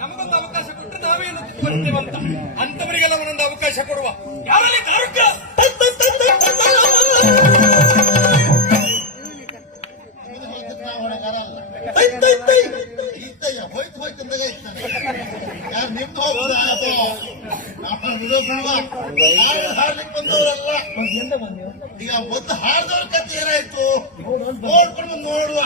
ನಮಗೊಂದು ಅವಕಾಶ ಕೊಟ್ಟರೆ ನಾವೇನು ಬರ್ತೇವಂತ ಅಂತವರಿಗೆಲ್ಲ ಒಂದೊಂದು ಅವಕಾಶ ಕೊಡುವ. ಯಾರಲ್ಲಿ ತಾರುಕ ಹೋಯ್ತು ಹೋಯ್ತು ಯಾರು ನಿಮ್ದು ಹೋಗುದಾ ಹಾಡ್ಲಿಕ್ಕೆ ಬಂದವರಲ್ಲ. ಈಗ ಮೊದಲು ಹಾಡ್ದವ್ರ ಕಥೆ ಏನಾಯ್ತು ನೋಡ್ಕೊಂಡು ನೋಡುವ.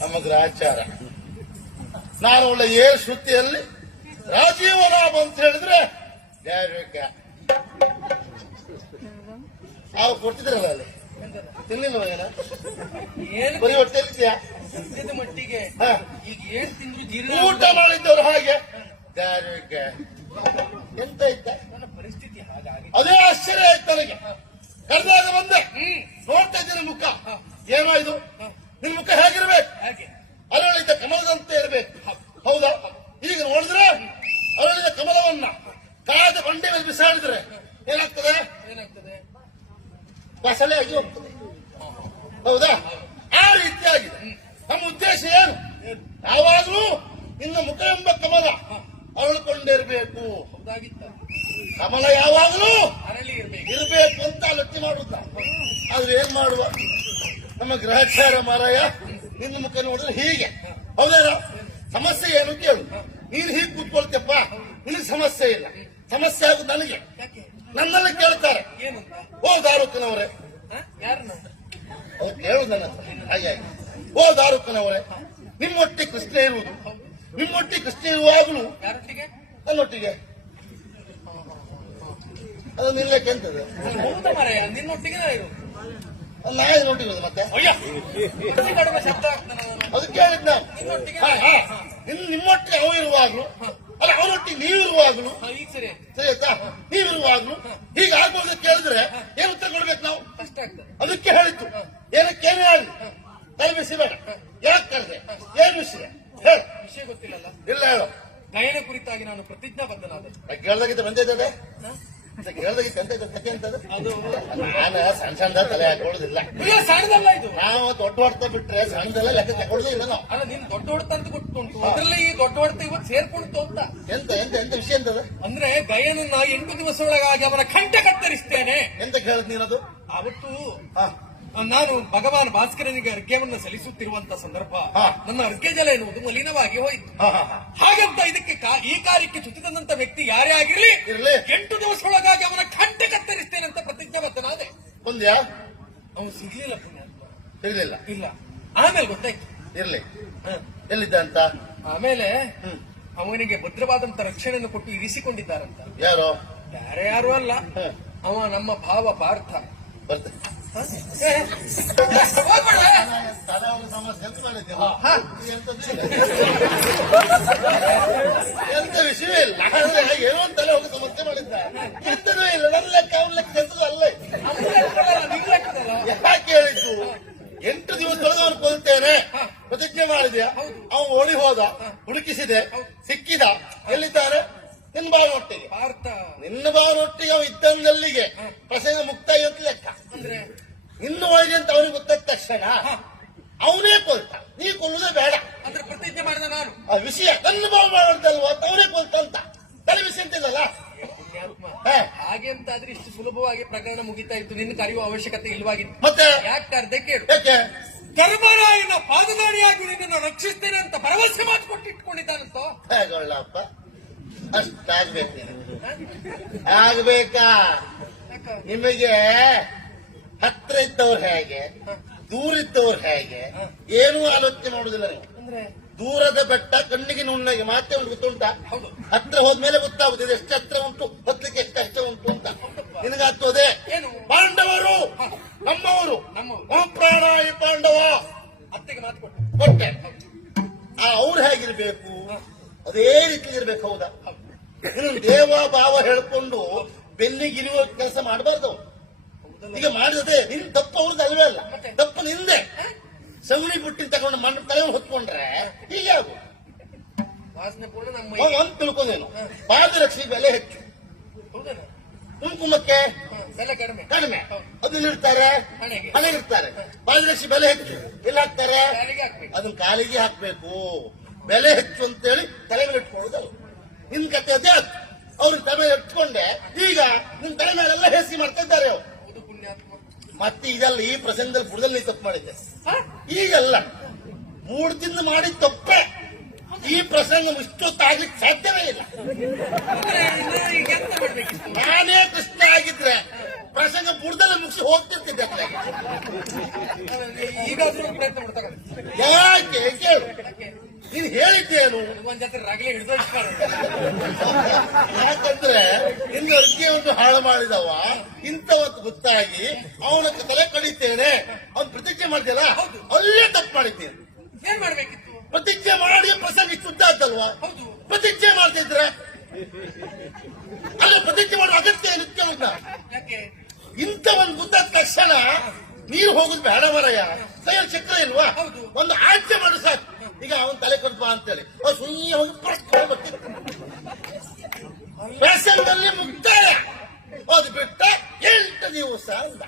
ನಮ್ಮ ಗ್ರಹಚಾರ ನಾನು ಒಳ್ಳೆ ಏಳು ಶ್ರುತಿಯಲ್ಲಿ ರಾಜೀವ ಲಾಭ ಅಂತ ಹೇಳಿದ್ರೆ ನಾವು ಕೊಡ್ತಿದ್ರಲ್ಲ ಅಲ್ಲಿ ತಿನ್ನಿಲ್ವ ಏನು ಬರೀ ಹೊಟ್ಟೆ ಮಟ್ಟಿಗೆ ಈಗ ಏನ್ ತಿಂದ್ರು ಊಟ ಮಾಡಿದ್ದವ್ರು ಹಾಗೆ ಎಂತ ಇತ್ತ ನನ್ನ ಪರಿಸ್ಥಿತಿ ಹಾಗಾಗಿ ಅದೇ ಆಶ್ಚರ್ಯ ಆಯ್ತು ನನಗೆ. ಕರೆದಾಗ ಬಂದೆ ನೋಡ್ತಾ ಇದ್ದೀನಿ ಮುಖ ಏನೋ ಇದು ನಿನ್ ಮುಖ ಹೇಗಿರ್ಬೇಕು ಅರಳಿದ ಕಮಲದಂತೆ ಇರ್ಬೇಕು. ಹೌದಾ? ಈಗ ನೋಡಿದ್ರೆ ಅರಳಿದ ಕಮಲವನ್ನ ಕಾದ ಬಂಡೆ ಮೇಲೆ ಬಿಸಾಡಿದ್ರೆ ಏನಾಗ್ತದೆ? ಬಸಳೆ ಆಗಿ ಹೋಗ್ತದೆ. ಹೌದಾ? ಆ ರೀತಿಯಾಗಿದೆ ನಮ್ಮ ಉದ್ದೇಶ. ಏನು? ಯಾವಾಗಲೂ ನಿನ್ನ ಮುಖ ಎಂಬ ಕಮಲ ಅರಳಿಕೊಂಡಿರ್ಬೇಕು. ಕಮಲ ಯಾವಾಗಲೂ ಇರಬೇಕು ಅಂತ ಆಲೋಚನೆ ಮಾಡುತ್ತ. ಆದ್ರೆ ಏನ್ ಮಾಡುವ ನಮ್ಮ ಗ್ರಹಚಾರ ಮಾರಾಯ. ನಿನ್ನ ಮುಖ ನೋಡಿದ್ರೆ ಹೀಗೆ. ಹೌದೇನೋ? ಸಮಸ್ಯೆ ಏನು ಕೇಳು. ನೀನು ಹೀಗೆ ಕೂತ್ಕೊಳ್ತೇಪ್ಪ, ನಿನಗೆ ಸಮಸ್ಯೆ ಇಲ್ಲ. ಸಮಸ್ಯೆ ಆಗುದು ನನಗೆ. ನನ್ನಲ್ಲಿ ಕೇಳ್ತಾರೆ, ಓ ದಾರುಕನವರೇ, ಅವ್ರು ಕೇಳುದು ನನ್ನ ಹಾಗೆ. ಓ ದಾರುಕನವರೇ, ನಿಮ್ಮೊಟ್ಟಿಗೆ ಕೃಷ್ಣ ಇರುವುದು, ನಿಮ್ಮೊಟ್ಟಿಗೆ ಕೃಷ್ಣ ಇರುವಾಗಲೂ ನನ್ನೊಟ್ಟಿಗೆ ಅದು ನಿಲ್ಲಕ್ಕೆ ಎಂತದೆ? ನಿನ್ನೊಟ್ಟಿಗೆ ನಾಯಿ ನೋಟಿರೋದು ಮತ್ತೆ ಅದು ಕೇಳಿದ್ ನಾವು. ನಿಮ್ಮೊಟ್ಟಿಗೆ ಅವ ಇರುವಾಗ್ಲು ಅಲ್ಲ ಅವನೊಟ್ಟಿಗೆ ನೀವಿರುವಾಗ್ಲು ಸರಿ ಆಯ್ತಾ? ನೀವಿರುವಾಗ್ಲು ಹೀಗಾಗುವಾಗ ಕೇಳಿದ್ರೆ ಏನು ಉತ್ತರ ಕೊಡ್ಬೇಕು ನಾವು? ಅದಕ್ಕೆ ಹೇಳಿತ್ತು. ಏನಕ್ಕೇನೇ ಆಗಲಿ ತಲೆ ಬಿಸಿ ಬೇಡ. ಯಾಕೆ ಕರೆದೆ? ಏನ್ ವಿಷಯ ಹೇಳು. ವಿಷಯ ಗೊತ್ತಿಲ್ಲಲ್ಲ. ಇಲ್ಲ ಹೇಳು. ನಯನ ಕುರಿತಾಗಿ ನಾನು ಪ್ರತಿಜ್ಞಾಬದ್ಧನಾದೆ. ಕೇಳ್ದಾಗಿದ್ದ ಬಂದಿದ್ದದೆ ಅದು ನಾನು ಸಣ್ಣ ಸಣ್ಣ ತಲೆ ಹಾಕೊಳ್ಳೋದಿಲ್ಲ. ಸಣ್ಣದಲ್ಲ ಇದು. ನಾವು ದೊಡ್ಡ ಹೊಡ್ತಾ ಬಿಟ್ರೆ ಸಣ್ಣದೆಲ್ಲ ಲೆಕ್ಕ ತಗೊಳ್ಳೋದೇ ಇಲ್ಲ ನಾವು. ಅಲ್ಲ ನೀನ್ ದೊಡ್ಡ ಹೊಡ್ತ ಅಂತ ಗೊತ್ತುಂಟು. ಅದ್ರಲ್ಲಿ ಈ ದೊಡ್ಡ ಹೊಡ್ತ ಇವತ್ತು ಸೇರ್ಕೊಳ್ತು ಅಂತ. ಎಂತ ಎಂತ ಎಂತ ವಿಷಯ ಎಂತದ? ಅಂದ್ರೆ ಗಯನನ್ನ 8 ದಿವಸದೊಳಗಾಗಿ ಅವನ ಕಂಠ ಕತ್ತರಿಸ್ತೇನೆ ಎಂತ ಕೇಳದ್ ನೀನದು? ಅವತ್ತು ನಾನು ಭಗವಾನ್ ಭಾಸ್ಕರನಿಗೆ ಅರ್ಘ್ಯವನ್ನು ಸಲ್ಲಿಸುತ್ತಿರುವಂತಹ ಸಂದರ್ಭ ನನ್ನ ಅರ್ಘ್ಯ ಜಲ ಎನ್ನುವುದು ಮಲಿನವಾಗಿ ಹೋಯಿತು. ಹಾಗಂತ ಇದಕ್ಕೆ ಈ ಕಾರ್ಯಕ್ಕೆ ಚ್ಯುತಿ ತಂದಂತ ವ್ಯಕ್ತಿ ಯಾರೇ ಆಗಿರಲಿ 8 ದಿವಸದೊಳಗಾಗಿ ಅವನ ಕಂಠ ಕತ್ತರಿಸ್ತೇನೆ ಅಂತ ಪ್ರತಿಜ್ಞಾಬದ್ಧನಾದೆ. ಬಂದ್ಯಾ? ಅವನು ಸಿಗ್ಲಿಲ್ಲ. ಪುಣ್ಯಾತ್ಮ ಇರ್ಲಿಲ್ಲ. ಇಲ್ಲ. ಆಮೇಲೆ ಗೊತ್ತಾಯ್ತು. ಇರ್ಲಿ. ಎಲ್ಲಿದ್ದ ಅಂತ? ಆಮೇಲೆ ಅವನಿಗೆ ಭದ್ರವಾದಂತ ರಕ್ಷಣೆಯನ್ನು ಕೊಟ್ಟು ಇರಿಸಿಕೊಂಡಿದ್ದಾರಂತ. ಯಾರು? ಯಾರು ಅಲ್ಲ, ಅವ ನಮ್ಮ ಭಾವ ಪಾರ್ಥ. ಬರ್ತದೆ ಎಂತ ವಿಷಯವೇ ಇಲ್ಲ. ಏನೋ ಒಂದು ತಲೆ ಹೋಗಿ ಸಮಸ್ಯೆ ಮಾಡಿದ್ದ. ಎಂತದೂ ಇಲ್ಲ. ನನ್ನ ಲೆಕ್ಕ ಅವನ ಲೆಕ್ಕ ಎಂತದೂ ಅಲ್ಲ. ಯಾಕೆ ಹೇಳಿದ್ದು? 8 ದಿವಸದೊಳಗೆ ಅವನು ಕೊಲ್ತೇನೆ ಪ್ರತಿಜ್ಞೆ ಮಾಡಿದ್ಯಾ? ಅವನು ಓಡಿ ಹೋದ, ಹುಡುಕಿಸಿದೆ, ಸಿಕ್ಕಿದ. ಎಲ್ಲಿದ್ದಾರೆ? ನಿನ್ನ ಬಾವನೊಟ್ಟಿಗೆ. ನಿನ್ನ ಬಾವನೊಟ್ಟಿಗೆ ಅವ ಇದ್ದಂಗಲ್ಲಿಗೆ ಪ್ರಸಂಗ ಮುಕ್ತಾಯ ಅಂತ ಲೆಕ್ಕ. ಇನ್ನು ಹೋಗಿ ಅಂತ ಅವನಿಗೆ ಗೊತ್ತಾದ ತಕ್ಷಣ ಅವನೇ ಕೊಲ್ತ. ನೀ ಕೊಲ್ಲುದೇ ಬೇಡ ಅಂದ್ರೆ ಪ್ರತಿಜ್ಞೆ ಮಾಡಿದ ನಾನು. ಆ ವಿಷಯ ನನ್ನ ಬಾವು ಮಾಡೋದಲ್ವ ಅಂತ ಅವನೇ ಕೊಲ್ತ ಅಂತ ತಲೆ ವಿಷಯ ಅಂತಿಲ್ಲಲ್ಲ. ಹಾಗೆ ಅಂತ ಆದ್ರೆ ಇಷ್ಟು ಸುಲಭವಾಗಿ ಪ್ರಕರಣ ಮುಗಿತಾ ಇತ್ತು. ನಿನ್ನ ಕರೆಯುವ ಅವಶ್ಯಕತೆ ಇಲ್ವಾಗಿತ್ತು. ಮತ್ತೆ ಯಾಕೆ ಅರ್ಧ ಕೇಳು. ಯಾಕೆ? ಧರ್ಮರಾಯನ ಪಾದದಾರಿಯಾಗಿ ನಿನ್ನನ್ನು ರಕ್ಷಿಸ್ತೇನೆ ಅಂತ ಭರವಸೆ ಮಾತು ಕೊಟ್ಟಿಟ್ಕೊಂಡಿದ್ದಾನಂತ. ಹೇಗೊಳ್ಳಪ್ಪ, ಅಷ್ಟಾಗ್ಬೇಕು. ಆಗ್ಬೇಕಾ? ನಿಮಗೆ ಹತ್ರ ಇದ್ದವ್ರು ಹೇಗೆ, ದೂರ ಇದ್ದವ್ರು ಹೇಗೆ, ಏನೂ ಆಲೋಚನೆ ಮಾಡುದಿಲ್ಲ ನೀವು. ದೂರದ ಬೆಟ್ಟ ಕಣ್ಣಿಗೆ ನುಣ್ಣಗೆ ಮಾತೆ ಒಂದು ಗೊತ್ತುಂಟ. ಹತ್ರ ಹೋದ್ಮೇಲೆ ಗೊತ್ತಾಗುತ್ತದೆ ಎಷ್ಟು ಹತ್ರ ಉಂಟು, ಹೊತ್ಲಿಕ್ಕೆ ಎಷ್ಟು ಕಷ್ಟ ಉಂಟು ಅಂತ. ನಿನಗಾಗ್ತದೆ. ಪಾಂಡವರು ನಮ್ಮವರು ನಮ್ಮವರು. ಪ್ರಾಣಾಯ ಪಾಂಡವ ಅತ್ತೆಗೆ ಮಾತು ಕೊಟ್ಟು ಕೊಟ್ಟೆ ಅವ್ರು ಹೇಗಿರ್ಬೇಕು ಅದೇ ರೀತಿ ಇರ್ಬೇಕು. ಹೌದಾ? ಇನ್ನು ದೇವ ಭಾವ ಹೇಳ್ಕೊಂಡು ಬೆನ್ನಿಗಿರುವ ಕೆಲಸ ಮಾಡಬಾರ್ದು. ಈಗ ಮಾಡಿದೆ ನಿನ್ ತಪ್ಪು ಅವ್ರದ್ದು ಅಲ್ವೇ ಅಲ್ಲ, ತಪ್ಪು ನಿಂದೆ. ಸಗಣಿ ಬುಟ್ಟಿ ತಗೊಂಡು ಮಣ್ಣು ತಲೆ ಹೊತ್ಕೊಂಡ್ರೆ ಹೀಗೆ ಆಗು ವಾಸನೆ ಪೂರ್ಣ ನಮ್ಮ ಅಂತ ತಿಳ್ಕೊಂಡೇನು. ಪಾದರಕ್ಷೆ ಬೆಲೆ ಹೆಚ್ಚು, ಹೌದಲ್ಲ? ಕುಂಕುಮಕ್ಕೆ ಬೆಲೆ ಕಡಿಮೆ ಕಡಿಮೆ. ಅದನ್ನ ಇಡ್ತಾರೆ ಹಣೆಗೆ. ಹಣೆಗಿರ್ತಾರೆ. ಪಾದರಕ್ಷೆ ಬೆಲೆ ಹೆಚ್ಚು, ಎಲ್ಲ ಹಾಕ್ತಾರೆ ಕಾಲಿಗೆ ಹಾಕ್ಬೇಕು. ಅದನ್ನ ಕಾಲಿಗೆ ಹಾಕ್ಬೇಕು. ಬೆಲೆ ಹೆಚ್ಚು ಅಂತೇಳಿ ತಲೆ ಮೇಲೆ ಇಟ್ಕೊಳ್ಳೋದಲ್ಲ. ನಿನ್ ಕತೆ ಅದೇ ಆಯ್ತು. ಅವ್ರಿಗೆ ತಲೆ ಮೇಲೆ ಇಟ್ಕೊಂಡೆ ಈಗ ನಿನ್ ತಲೆ ಮೇಲೆಲ್ಲ ಹೇಸಿ ಮಾಡ್ತಾ ಇದ್ದಾರೆ ಅವ್ರು. ಹೌದು ಪುಣ್ಯಾತ್ಮ. ಮತ್ತೆ ಇದೆಲ್ಲ ಈ ಪ್ರಸಂಗದಲ್ಲಿ ಬುಡದಲ್ಲಿ ನೀ ತಪ್ಪು ಮಾಡಿದ್ದೆ. ಈಗಲ್ಲ 3 ದಿನ ಮಾಡಿದ ತಪ್ಪೆ. ಈ ಪ್ರಸಂಗ ಇಷ್ಟೊತ್ತಾಗ್ಲಿಕ್ಕೆ ಸಾಧ್ಯವೇ ಇಲ್ಲ. ಅಂದ್ರೆ ಈಗ ಎಂತ ಮಾಡ್ಬೇಕಿತ್ತು? ನಾನೇ ಕೃಷ್ಣ ಆಗಿದ್ರೆ ಪ್ರಸಂಗ ಬುಡದಲ್ಲಿ ಮುಗಿಸಿ ಹೋಗ್ತಿರ್ತಿದ್ದೆ ಅತ್ಲಾಗೆ. ಈಗಾದ್ರೂ ಪ್ರಯತ್ನ ಮಾಡ್ತಾರೆ. ಯಾಕೆ ಕೇಳು, ನೀನ್ ಹೇಳಿದ್ದೇನು? ಒಂದ್ ಜೊತೆ ರಗಲೆ ಹಿಡಿದು ಯಾಕಂದ್ರೆ ನಿನ್ನ ಅರ್ಜಿಯನ್ನು ಹಾಳು ಮಾಡಿದವ ಇಂಥವತ್ತು ಗೊತ್ತಾಗಿ ಅವನ ತಲೆ ಕಡಿತೇನೆ ಅವ್ನು ಪ್ರತಿಜ್ಞೆ ಮಾಡ್ತಿಲ್ಲ, ಅಲ್ಲೇ ತಪ್ಪು ಮಾಡಿದ್ದೇನೆ. ಏನ್ ಮಾಡ್ಬೇಕಿತ್ತು? ಪ್ರತಿಜ್ಞೆ ಮಾಡಿ ಪ್ರಸಂಗ ಶುದ್ಧ ಆದ್ದಲ್ವಾ? ಹೌದು. ಪ್ರತಿಜ್ಞೆ ಮಾಡ್ತಿದ್ರೆ ಅಲ್ಲ, ಪ್ರತಿಜ್ಞೆ ಮಾಡೋ ಅಗತ್ಯ ಏನಿತ್ತು ಅವ್ನ? ಯಾಕೆ? ಇಂಥವನ್ ಗೊತ್ತಾದ ತಕ್ಷಣ ನೀರು ಹೋಗುದು ಬೇಡ ಮರಯ್ಯ. ಕೈಯಲ್ಲಿ ಚಕ್ರ ಇಲ್ವಾ? ಹೌದು. ಒಂದು ಆಜ್ಞೆ ಮಾಡು ಸಾಕು. ಈಗ ಅವನ್ ತಲೆ ಕೊಡ್ಬಾ ಅಂತೇಳಿ ಅವ್ರು ಸುಮ್ಮನೆ ಹೋಗಿ ಬರ್ತಿದ್ದ ಪ್ರಸಂಗದಲ್ಲಿ ಮುಕ್ತಾಯ. ಅದು ಬಿಟ್ಟ 8 ದಿವಸ ಅಂದ.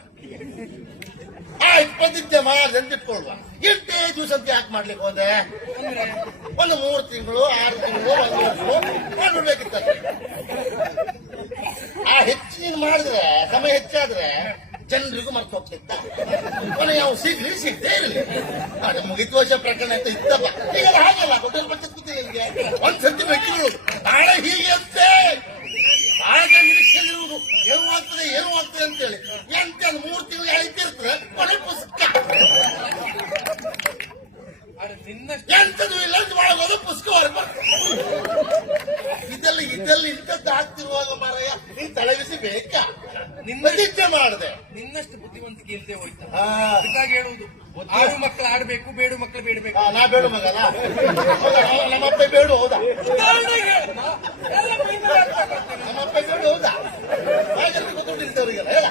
ಆಯ್ತು, ಪ್ರತಿಜ್ಞೆ ಮಾಡಿ ಅಂತಿಟ್ಕೊಳ್ವ. 8 ದಿವಸ ಅಂತ ಯಾಕೆ ಮಾಡ್ಲಿಕ್ಕೆ ಹೋದೆ? ಅಂದ್ರೆ ಒಂದು 3 ತಿಂಗಳು 6 ತಿಂಗಳು 1 ವರ್ಷ ಮಾಡ್ಬಿಡ್ಬೇಕಿತ್ತ. ಆ ಹೆಚ್ಚು ನೀನು ಮಾಡಿದ್ರೆ ಸಮಯ ಹೆಚ್ಚಾದ್ರೆ ಜನರಿಗೂ ಮರ್ತು ಹೋಗ್ತಿತ್ತ. ಕೊನೆ ಯಾವ ಸಿಗದೇ ಇರಲಿ. ಅದು ಮುಗಿದ ವರ್ಷ ಪ್ರಕರಣ ಅಂತ ಇತ್ತಪ್ಪ. ಈಗ ಹಾಗಲ್ಲ, ಹೋಟೆಲ್ ಬಚ್ಚತ್ ಕೂತಿಲ್ಲ. ಇಲ್ಲಿಗೆ ಒಂದ್ಸತಿ ಬೆಕ್ಕಿಗಳು ನಾಳೆ ಹೀಗೆ ಅಂತೆ ಆಗ ನಿರೀಕ್ಷೆಯಲ್ಲಿರುವುದು ಏನು ಆಗ್ತದೆ ಅಂತೇಳಿ ಎಂತ 3 ತಿಂಗಳು ಇರ್ತಾರೆ. ಕೊನೆ ಪುಸ್ತಕ ನಿನ್ನಷ್ಟು ಎಂತದು ಇಲ್ಲ ಅಂತ ಮಾಡೋದು ಪುಸ್ತಕ ಇದೆಲ್ಲ ಇಂಥದ್ದು ಆಗ್ತಿರುವಾಗ ಮಾರಾಯ ನೀನ್ ತಲೆಬಿಸಿ ಬೇಕಾ? ಪ್ರತಿಜ್ಞೆ ಮಾಡಿದೆ. ನಿನ್ನಷ್ಟು ಬುದ್ಧಿವಂತಿಕೆ ಇಲ್ಲದೆ ಹೋಯ್ತು. ಆ, ಅದಕ್ಕಾಗಿ ಹೇಳುವುದು, ಆಡು ಮಕ್ಕಳು ಆಡ್ಬೇಕು, ಬೇಡು ಮಕ್ಕಳು ಬೇಡಬೇಕು. ನಾ ಬೇಡು ಮಗನ ನಮ್ಮಪ್ಪ ಬೇಡು. ಹೌದಾ? ನಮ್ಮಪ್ಪ ಬೇಡು. ಹೌದಾ? ಹಾಗೆಲ್ಲ ಗೊತ್ತಿರ್ತವ್ರಿಗೆಲ್ಲ ಹೇಳ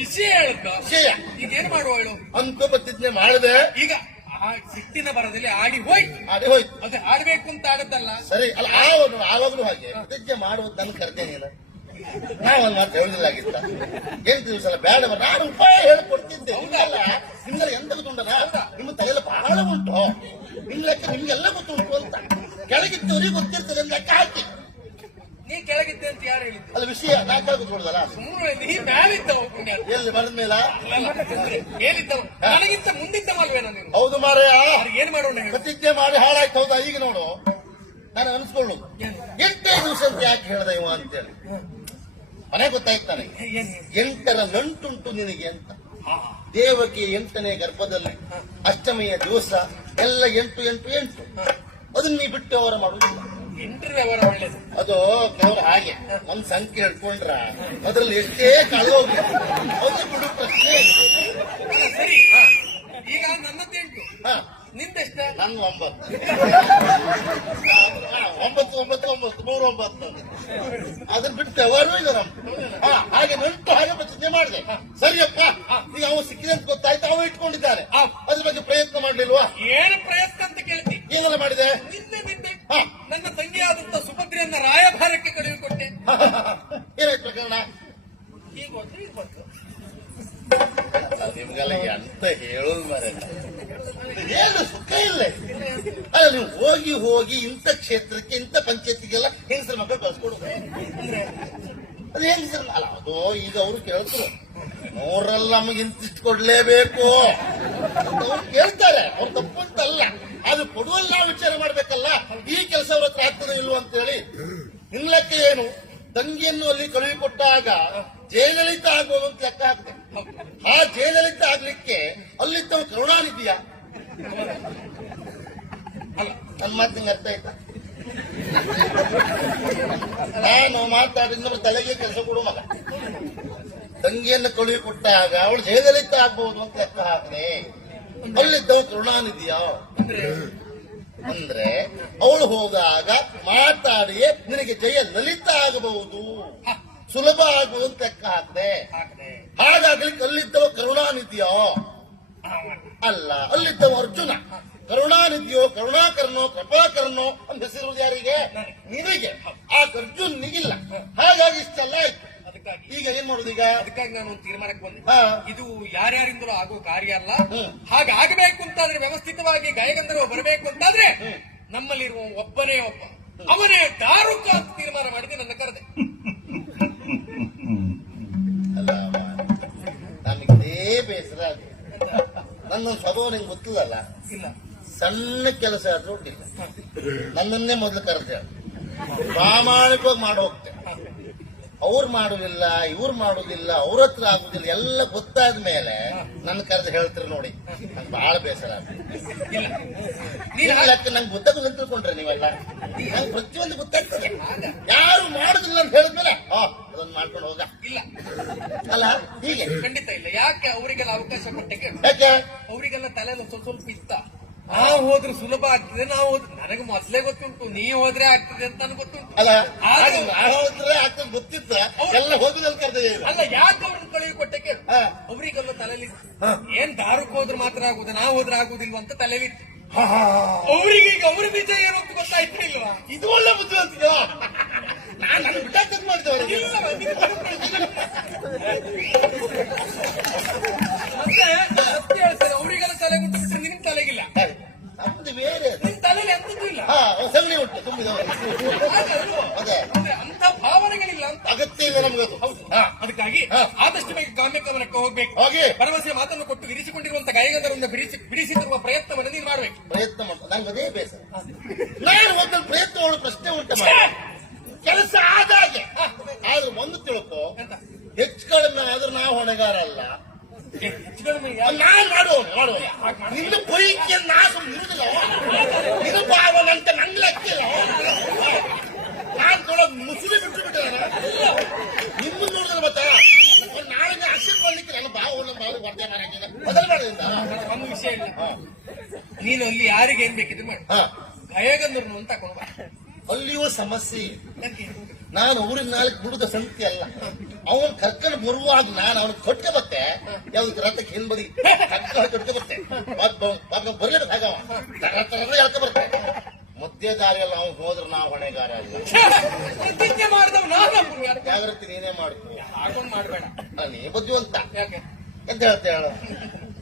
ವಿಷಯ ಹೇಳುತ್ತ ವಿಷಯ. ಈಗ ಏನ್ ಮಾಡುವ ಹೇಳು? ಅಂತ ಪ್ರತಿಜ್ಞೆ ಮಾಡಿದೆ. ಈಗ ಆ ಸಿಟ್ಟಿನ ಬರದಲ್ಲಿ ಆಡಿ ಹೋಯ್ತು. ಅದೇ ಹೋಯ್ತು. ಅದೇ ಆಡ್ಬೇಕು ಅಂತ ಆಡದಲ್ಲ. ಸರಿ ಅಲ್ಲ, ಆವಾಗಲೂ ಹಾಗೆ ಪ್ರತಿಜ್ಞೆ ಮಾಡುವುದು ನನ್ ಕರ್ತೇನಿಲ್ಲ. ನಾವೊಂದು ಮಾತು ಹೇಳುದಿಲ್ಲಾಗಿತ್ತ. 8 ದಿವಸ ಅಲ್ಲ ಬೇಡ, ನಾನು ಉಪಾಯ ಹೇಳ್ಕೊಡ್ತಿದ್ದೆ. ನಿಮ್ಗೆಲ್ಲ ಎಂತ ಗೊತ್ತುಂಟನ? ನಿಮ್ಮ ತಲೆಯಲ್ಲ ಬಹಳ ಉಂಟು. ನಿಮ್ ಲೆಕ್ಕ ನಿಮ್ಗೆಲ್ಲ ಗೊತ್ತುಂಟು ಅಂತ ಕೆಳಗಿದ್ದವರಿಗೆ ಗೊತ್ತಿರ್ತದೆ ಅಂತ ಲೆಕ್ಕ ಹಾಕಿ. ನೀ ಕೆಳಗಿದ್ದೆ ಅಂತ ಯಾರು ಹೇಳಿದ್ದು? ಅಲ್ಲ ವಿಷಯ ನಾ ಕೇಳ್ಕೊಟ್ಕೊಡುದಲ್ಲ. ಸುಮ್ಮನೆ ನೀ ಮೇಲಿದ್ದವ ಪುಣ್ಯ. ಎಲ್ಲಿ ಬರದ ಮೇಲ ಮೇಲಿದ್ದವ ನನಗಿಂತ ಮುಂದಿದ್ದವಲ್ವೇನೋ ನೀನು? ಹೌದು ಮಾರಯ್ಯ. ಏನ್ ಮಾಡೋಣ ಹೇಳು? ಪ್ರತಿಜ್ಞೆ ಮಾಡಿ ಹಾಳಾಯ್ತು. ಹೌದಾ? ಈಗ ನೋಡು, ನಾನು ಅನ್ಸ್ಕೊಳ್ಳೋದು ಏನು? 8 ದಿವಸ ಅಂತ ಯಾಕೆ ಹೇಳ್ದ ಇವ ಅಂತೇಳಿ ಮನೆ ಗೊತ್ತಾಯ್ತು ನನಗೆ. ಏನ್? 8ರ ನಂಟುಂಟು ನಿನಗೆ ಅಂತ. ದೇವಕಿ 8ನೇ ಗರ್ಭದಲ್ಲಿ ಅಷ್ಟಮಿಯ ದಿವಸ ಎಲ್ಲ 8 ಅದನ್ನ ನೀ ಬಿಟ್ಟು ಅವರ ಮಾಡುದಿಲ್ಲ. 8 ವ್ಯವಹಾರ ಒಳ್ಳೇದು. ಅದು ಕೆಲವರು ಹಾಗೆ ಒಂದ್ ಸಂಖ್ಯೆ ಹಿಡ್ಕೊಂಡ್ರ ಅದ್ರಲ್ಲಿ ಎಷ್ಟೇ ಕಳೆದೋಗ್ಲಿ ಅದು ಬಿಡು ಪ್ರಶ್ನೆ. ಅಲ್ಲ, ಸರಿ. ಈಗ ನನ್ನದ್ದು 8, ಹಾ, ನಿಂದೆಷ್ಟ? ನನ್ 9. 9 ಅದನ್ನ ಬಿಟ್ಟು ಅವರು ಈಗ ಹಾಗೆ ನಂಟು ಹಾಗೆ ಪ್ರತಿಜ್ಞೆ ಮಾಡಿದೆ. ಸರಿಯಪ್ಪ, ಈಗ ಅವ ಸಿಕ್ಕಿದೆ ಅಂತ ಗೊತ್ತಾಯ್ತು, ಅವ ಇಟ್ಕೊಂಡಿದ್ದಾನೆ. ಅದ್ರ ಬಗ್ಗೆ ಪ್ರಯತ್ನ ಮಾಡ್ಲಿಲ್ವಾ? ಏನು ಪ್ರಯತ್ನ ಅಂತ ಕೇಳ್ತಿ? ಏನೆಲ್ಲ ಮಾಡಿದೆ? ನಿನ್ನೆ ಹಾ. ನನ್ನ ತಂಗಿಯಾದಂತ ಸುಭದ್ರೆಯನ್ನ ರಾಯಭಾರಕ್ಕೆ ಕಳುಹಿಕೊಟ್ಟೆ. ಏನಾಯ್ತು ಪ್ರಕರಣ? ಈಗ ಬಂತು, ಈಗ ಬಂತು. ನಿಮ್ಗೆಲ್ಲ ಎಂತ ಹೇಳೋದು ಮರೆ, ಏನು ಸುಖ ಇಲ್ಲ. ಅಲ್ಲ, ನೀವು ಹೋಗಿ ಇಂಥ ಕ್ಷೇತ್ರಕ್ಕೆ ಇಂಥ ಪಂಚಾಯತಿಗೆಲ್ಲ ಹೆಂಗಸರ ಮಕ್ಕಳು ಕಳ್ಸ್ಕೊಡುದು. ಅದು ಹೆಂಗಸರ ಅಲ್ಲ, ಅದು ಈಗ ಅವರು ಕೇಳ್ತಾರೆ 100ರಲ್ಲಿ ನಮಗೆ ಇಂತಿಷ್ಟು ಕೊಡ್ಲೇಬೇಕು ಅವ್ರು ಕೇಳ್ತಾರೆ. ಅವ್ರು ತಪ್ಪು ಅಂತಲ್ಲ, ಅದು ಕೊಡುವಲ್ಲಿ ನಾವು ವಿಚಾರ ಮಾಡ್ಬೇಕಲ್ಲ. ಈ ಕೆಲಸ ಅವ್ರ ಹತ್ರ ಆಗ್ತದೆ ಇಲ್ವ ಅಂತೇಳಿ. ನಿನ್ ಲೆಕ್ಕ ಏನು? ತಂಗಿಯನ್ನು ಅಲ್ಲಿ ಕಳುಹಿಕೊಟ್ಟಾಗ ಜಯಲಲಿತ ಆಗೋದು ಅಂತ ಲೆಕ್ಕ ಹಾಕ್ತೇನೆ. ಆ ಜಯಲಲಿತ ಆಗ್ಲಿಕ್ಕೆ ಅಲ್ಲಿದ್ದವ ಕರುಣಾನಿಧಿಯ ಅಲ್ಲ. ನನ್ನ ಮಾತು ನಿಂಗೆ ಅರ್ಥ ಆಯ್ತಾ? ನಾನು ಮಾತಾಡಿದ ತಲೆಗೆ ಕೆಲಸ ಕೊಡು ಮಗ. ತಂಗಿ ತಂಗಿಯನ್ನು ಕಳುಹಿ ಕೊಟ್ಟಾಗ ಅವಳು ಜಯಲಲಿತ ಆಗ್ಬಹುದು ಅಂತ ಲೆಕ್ಕ ಹಾಕನೆ. ಅಲ್ಲಿದ್ದವ ಕರುಣಾನಿಧಿಯ ಅಂದ್ರೆ ಅವಳು ಹೋದಾಗ ಮಾತಾಡಿಯೇ ನಿನಗೆ ಜಯಲಲಿತ ಆಗಬಹುದು, ಸುಲಭ ಆಗಬಹುದು ಅಂತ ಲೆಕ್ಕ ಹಾಕದೆ. ಹಾಗಾಗ್ಲಿಕ್ಕೆ ಅಲ್ಲಿದ್ದವ ಕರುಣಾನಿಧಿಯ ಅಲ್ಲ, ಅಲ್ಲಿದ್ದವ ಅರ್ಜುನ. ಕರುಣಾನಿಧಿಯೋ ಕರುಣಾಕರನೋ ಕೃಪಾಕರನೋ ಅಂತ ಹೆಸರಿರುವುದು ಯಾರಿಗೆ? ನಿನಗೆ. ಆ ಅರ್ಜುನಿಗಿಲ್ಲ. ಹಾಗಾಗಿ ಇಷ್ಟೆಲ್ಲ ಆಯ್ತು. ಅದಕ್ಕಾಗಿ ಈಗ ಏನ್ ಮಾಡುದು? ಈಗ ಅದಕ್ಕಾಗಿ ನಾನು ಒಂದು ತೀರ್ಮಾನಕ್ಕೆ ಬಂದೆ. ಹಾ. ಇದು ಯಾರ್ಯಾರಿಂದಲೂ ಆಗೋ ಕಾರ್ಯ ಅಲ್ಲ. ಹಾಗಾಗಬೇಕು ಅಂತಾದ್ರೆ, ವ್ಯವಸ್ಥಿತವಾಗಿ ಗಾಯಗಂಧರ್ವ ಬರಬೇಕು ಅಂತಾದ್ರೆ ನಮ್ಮಲ್ಲಿರುವ ಒಬ್ಬನೇ ಒಬ್ಬ, ಅವನೇ ದಾರುಕ ಅಂತ ತೀರ್ಮಾನ ಮಾಡಿದೆ. ನನ್ನ ಕರೆದೆ. ಅಲ್ಲ, ನನಗಿದೇ ಬೇಸರ ಆಗಿದೆ. ನನ್ನ ಸ್ವಭಾವ ನಿಂಗೆ ಗೊತ್ತಿಲ್ಲಲ್ಲ. ಇಲ್ಲ, ಸಣ್ಣ ಕೆಲಸ ಆದ್ರೂ ಒಟ್ಟಿಲ್ಲ, ನನ್ನನ್ನೇ ಮೊದಲು ಕರೆದೆ. ಪ್ರಾಮಾಣಿಕವಾಗಿ ಮಾಡಿ ಹೋಗ್ತೆ. ಅವ್ರು ಮಾಡುದಿಲ್ಲ, ಇವ್ರು ಮಾಡುದಿಲ್ಲ, ಅವ್ರ ಹತ್ರ ಆಗುದಿಲ್ಲ, ಎಲ್ಲ ಗೊತ್ತಾದ ಮೇಲೆ ನನ್ನ ಕರೆದು ಹೇಳ್ತೀರಿ ನೋಡಿ, ನಂಗೆ ಬಹಳ ಬೇಸರ ಇಲ್ಲ. ಲೆಕ್ಕ ನಂಗೆ ಗೊತ್ತಾಗೋದು ಅಂತ ತಿಳ್ಕೊಂಡ್ರೆ ನೀವೆಲ್ಲ. ನಂಗೆ ಪ್ರತಿಯೊಂದು ಗೊತ್ತಾಗ್ತದೆ. ಯಾರು ಮಾಡುದಿಲ್ಲ ಅಂತ ಹೇಳಿದ್ಮೇಲೆ ಅದನ್ನ ಮಾಡ್ಕೊಂಡು ಹೋಗ. ಇಲ್ಲ, ಅಲ್ಲ ಹೀಗೆ ಖಂಡಿತ ಇಲ್ಲ. ಯಾಕೆ ಅವರಿಗೆಲ್ಲ ಅವಕಾಶ ಕೊಟ್ಟೆ? ಯಾಕೆ? ಅವರಿಗೆಲ್ಲ ತಲೆಯಲ್ಲಿ ಸ್ವಲ್ಪ ಸ್ವಲ್ಪ ಇತ್ತ. ನಾವು ಹೋದ್ರೆ ಸುಲಭ ಆಗ್ತದೆ, ನಾವು ಹೋದ್ರೆ ನನಗೆ ಮೊದಲೇ ಗೊತ್ತುಂಟು, ನೀವು ಹೋದ್ರೆ ಆಗ್ತದೆ ಅಂತ ನನಗೆ ಗೊತ್ತುಂಟು. ಅಲ್ಲ, ಆದ್ರೂ ಹೋದ್ರೆ ಆಗ್ತದೆ ಗೊತ್ತಿತ್ತ, ಎಲ್ಲ ಹೋಗುದಲ್ಲಿ ಕರೆದ. ಅಲ್ಲ, ಯಾಕೆ ಅವ್ರನ್ನ ಕಳುಹಿ ಕೊಟ್ಟಕ್ಕೆ? ಅವರಿಗೆಲ್ಲ ತಲೆಯಲ್ಲಿ ಏನ್ ದಾರುಕ್ ಹೋದ್ರೆ ಮಾತ್ರ ಆಗುದು, ನಾವು ಹೋದ್ರೆ ಆಗುದಿಲ್ವ ಅಂತ ತಲೆಯಲ್ಲಿ. ಅವರಿಗೆ ಈಗ ಅವ್ರ ಬೀಜ ಏನು ಅಂತ ಗೊತ್ತಾಯ್ತು ಇಲ್ವಾ? ಇದು ಒಳ್ಳೆ ಬುದ್ಧಿವಂತಿಗೆ. ನಾನು ನನ್ನ ಬಿಟ್ಟಾಗ್ತದೆ ಮಾಡಿದವರು. ಮತ್ತೆ ಹೇಳ್ತಾರೆ, ಅವರಿಗೆಲ್ಲ ತಲೆ ಬಿಟ್ಟು ಬಿಟ್ರೆ ನಿಮ್ ತಲೆಗಿಲ್ಲ. ನಮ್ದು ಬೇರೆ, ನಿಮ್ ತಲೆಯಲ್ಲಿ ಎಂತದ್ದು ಇಲ್ಲ. ಸಗಣಿ ಉಂಟು ತುಂಬಿದವರು. ಅದೇ ಅಂದ್ರೆ ಅಂತ ಭಾವನೆಗಳಿಲ್ಲ ಅಂತ. ಅಗತ್ಯ ಇಲ್ಲ ನಮ್ಗದು. ಹೌದು. ಅದಕ್ಕಾಗಿ ಆದಷ್ಟು ಬೇಗ ಕಾಮ್ಯ ಗಮನಕ್ಕೆ ಹೋಗ್ಬೇಕು. ಹೋಗಿ ಭರವಸೆ ಮಾತನ್ನು ಕೊಟ್ಟು ಇರಿಸಿಕೊಂಡಿರುವಂತ ಗಾಯಗಂಧರವನ್ನು ಬಿಡಿಸಿರುವ ಪ್ರಯತ್ನವನ್ನು ನೀನು ಮಾಡ್ಬೇಕು. ಪ್ರಯತ್ನ ಮಾಡ. ನಂಗೆ ಅದೇ ಬೇಸರ. ನಾನು ಒಂದೊಂದು ಪ್ರಯತ್ನ ಪ್ರಶ್ನೆ ಉಂಟು ಮಾಡಿ ಕೆಲಸ ಆದಾಗೆ. ಆದ್ರೆ ಒಂದು ತಿಳ್ಕೊ, ಅಂತ ಹೆಚ್ಚು ಕಡಿಮೆ ಆದ್ರೆ ನಾವು ಹೊಣೆಗಾರ ಅಲ್ಲ. ಹೆಚ್ಚು ಕಡಿಮೆ ನಾನ್ ಮಾಡುವನು. ನಿನ್ನ ಬೈಕೆ ನಾ ಸುಮ್ಮನಿರುದಿಲ್ಲ. ನಿನ್ನ ಭಾವನಂತ ನಂಗೆ ಲೆಕ್ಕಿಲ್ಲ. ನಾನ್ ಕೊಡೋ ಮುಸುಲಿ ಬಿಟ್ಟು ಬಿಟ್ಟ ನಿನ್ನ ನೋಡಿದ್ರೆ ಮತ್ತ ನಾಳೆ ಆಕ್ಷೇಪ ಮಾಡ್ಲಿಕ್ಕೆ ನನ್ನ ಭಾವನ ಬರ್ತೇ ಮೊದಲು ಮಾಡೋದ್ರಿಂದ ಒಂದು ವಿಷಯ ಇಲ್ಲ. ನೀನು ಅಲ್ಲಿ ಯಾರಿಗೆ ಏನ್ ಬೇಕಿದ್ರೆ ಮಾಡಿ. ಗಾಯಗಂಧರ್ನು ಅಂತ ತಗೊಂಡು ಬಾ. ಅಲ್ಲಿಯೂ ಸಮಸ್ಯೆ. ಯಾಕೆ? ನಾನು ಊರಿನ ನಾಲ್ಕು ದುಡಿದ ಸಂಖ್ಯೆ ಅಲ್ಲ. ಅವನ್ ಕರ್ಕೊಂಡು ಬರುವಾಗ ನಾನು ಅವನ ಕೊಟ್ಟೆ ಬತ್ತೆ. ಯಾವ್ದು ರಥಕ್ಕೆ ಹಿಂಬದಿ ಕೊಟ್ಟೆ ಬತ್ತೆ. ಬರ್ಲೇಬೇಕು. ಹಾಗವ ಎಳ್ಕ ಬರ್ತೆ. ಮಧ್ಯ ದಾರಿಯಲ್ಲಿ ಅವ್ನು ಹೋದ್ರೆ ನಾವು ಹೊಣೆಗಾರ ಅಲ್ಲ. ಪ್ರತಿಜ್ಞೆ ಮಾಡಿದವ್ ನಾನು. ಜಾಗೃತಿ ನೀನೇ ಮಾಡ್ಕೊ. ಹಾಕೊಂಡ್ ಮಾಡ್ಬೇಡ. ನೀ ಬುದ್ಧಿವಂತ ಯಾಕೆ ಎಂತ ಹೇಳ್ತೇವೆ ಹೇಳ.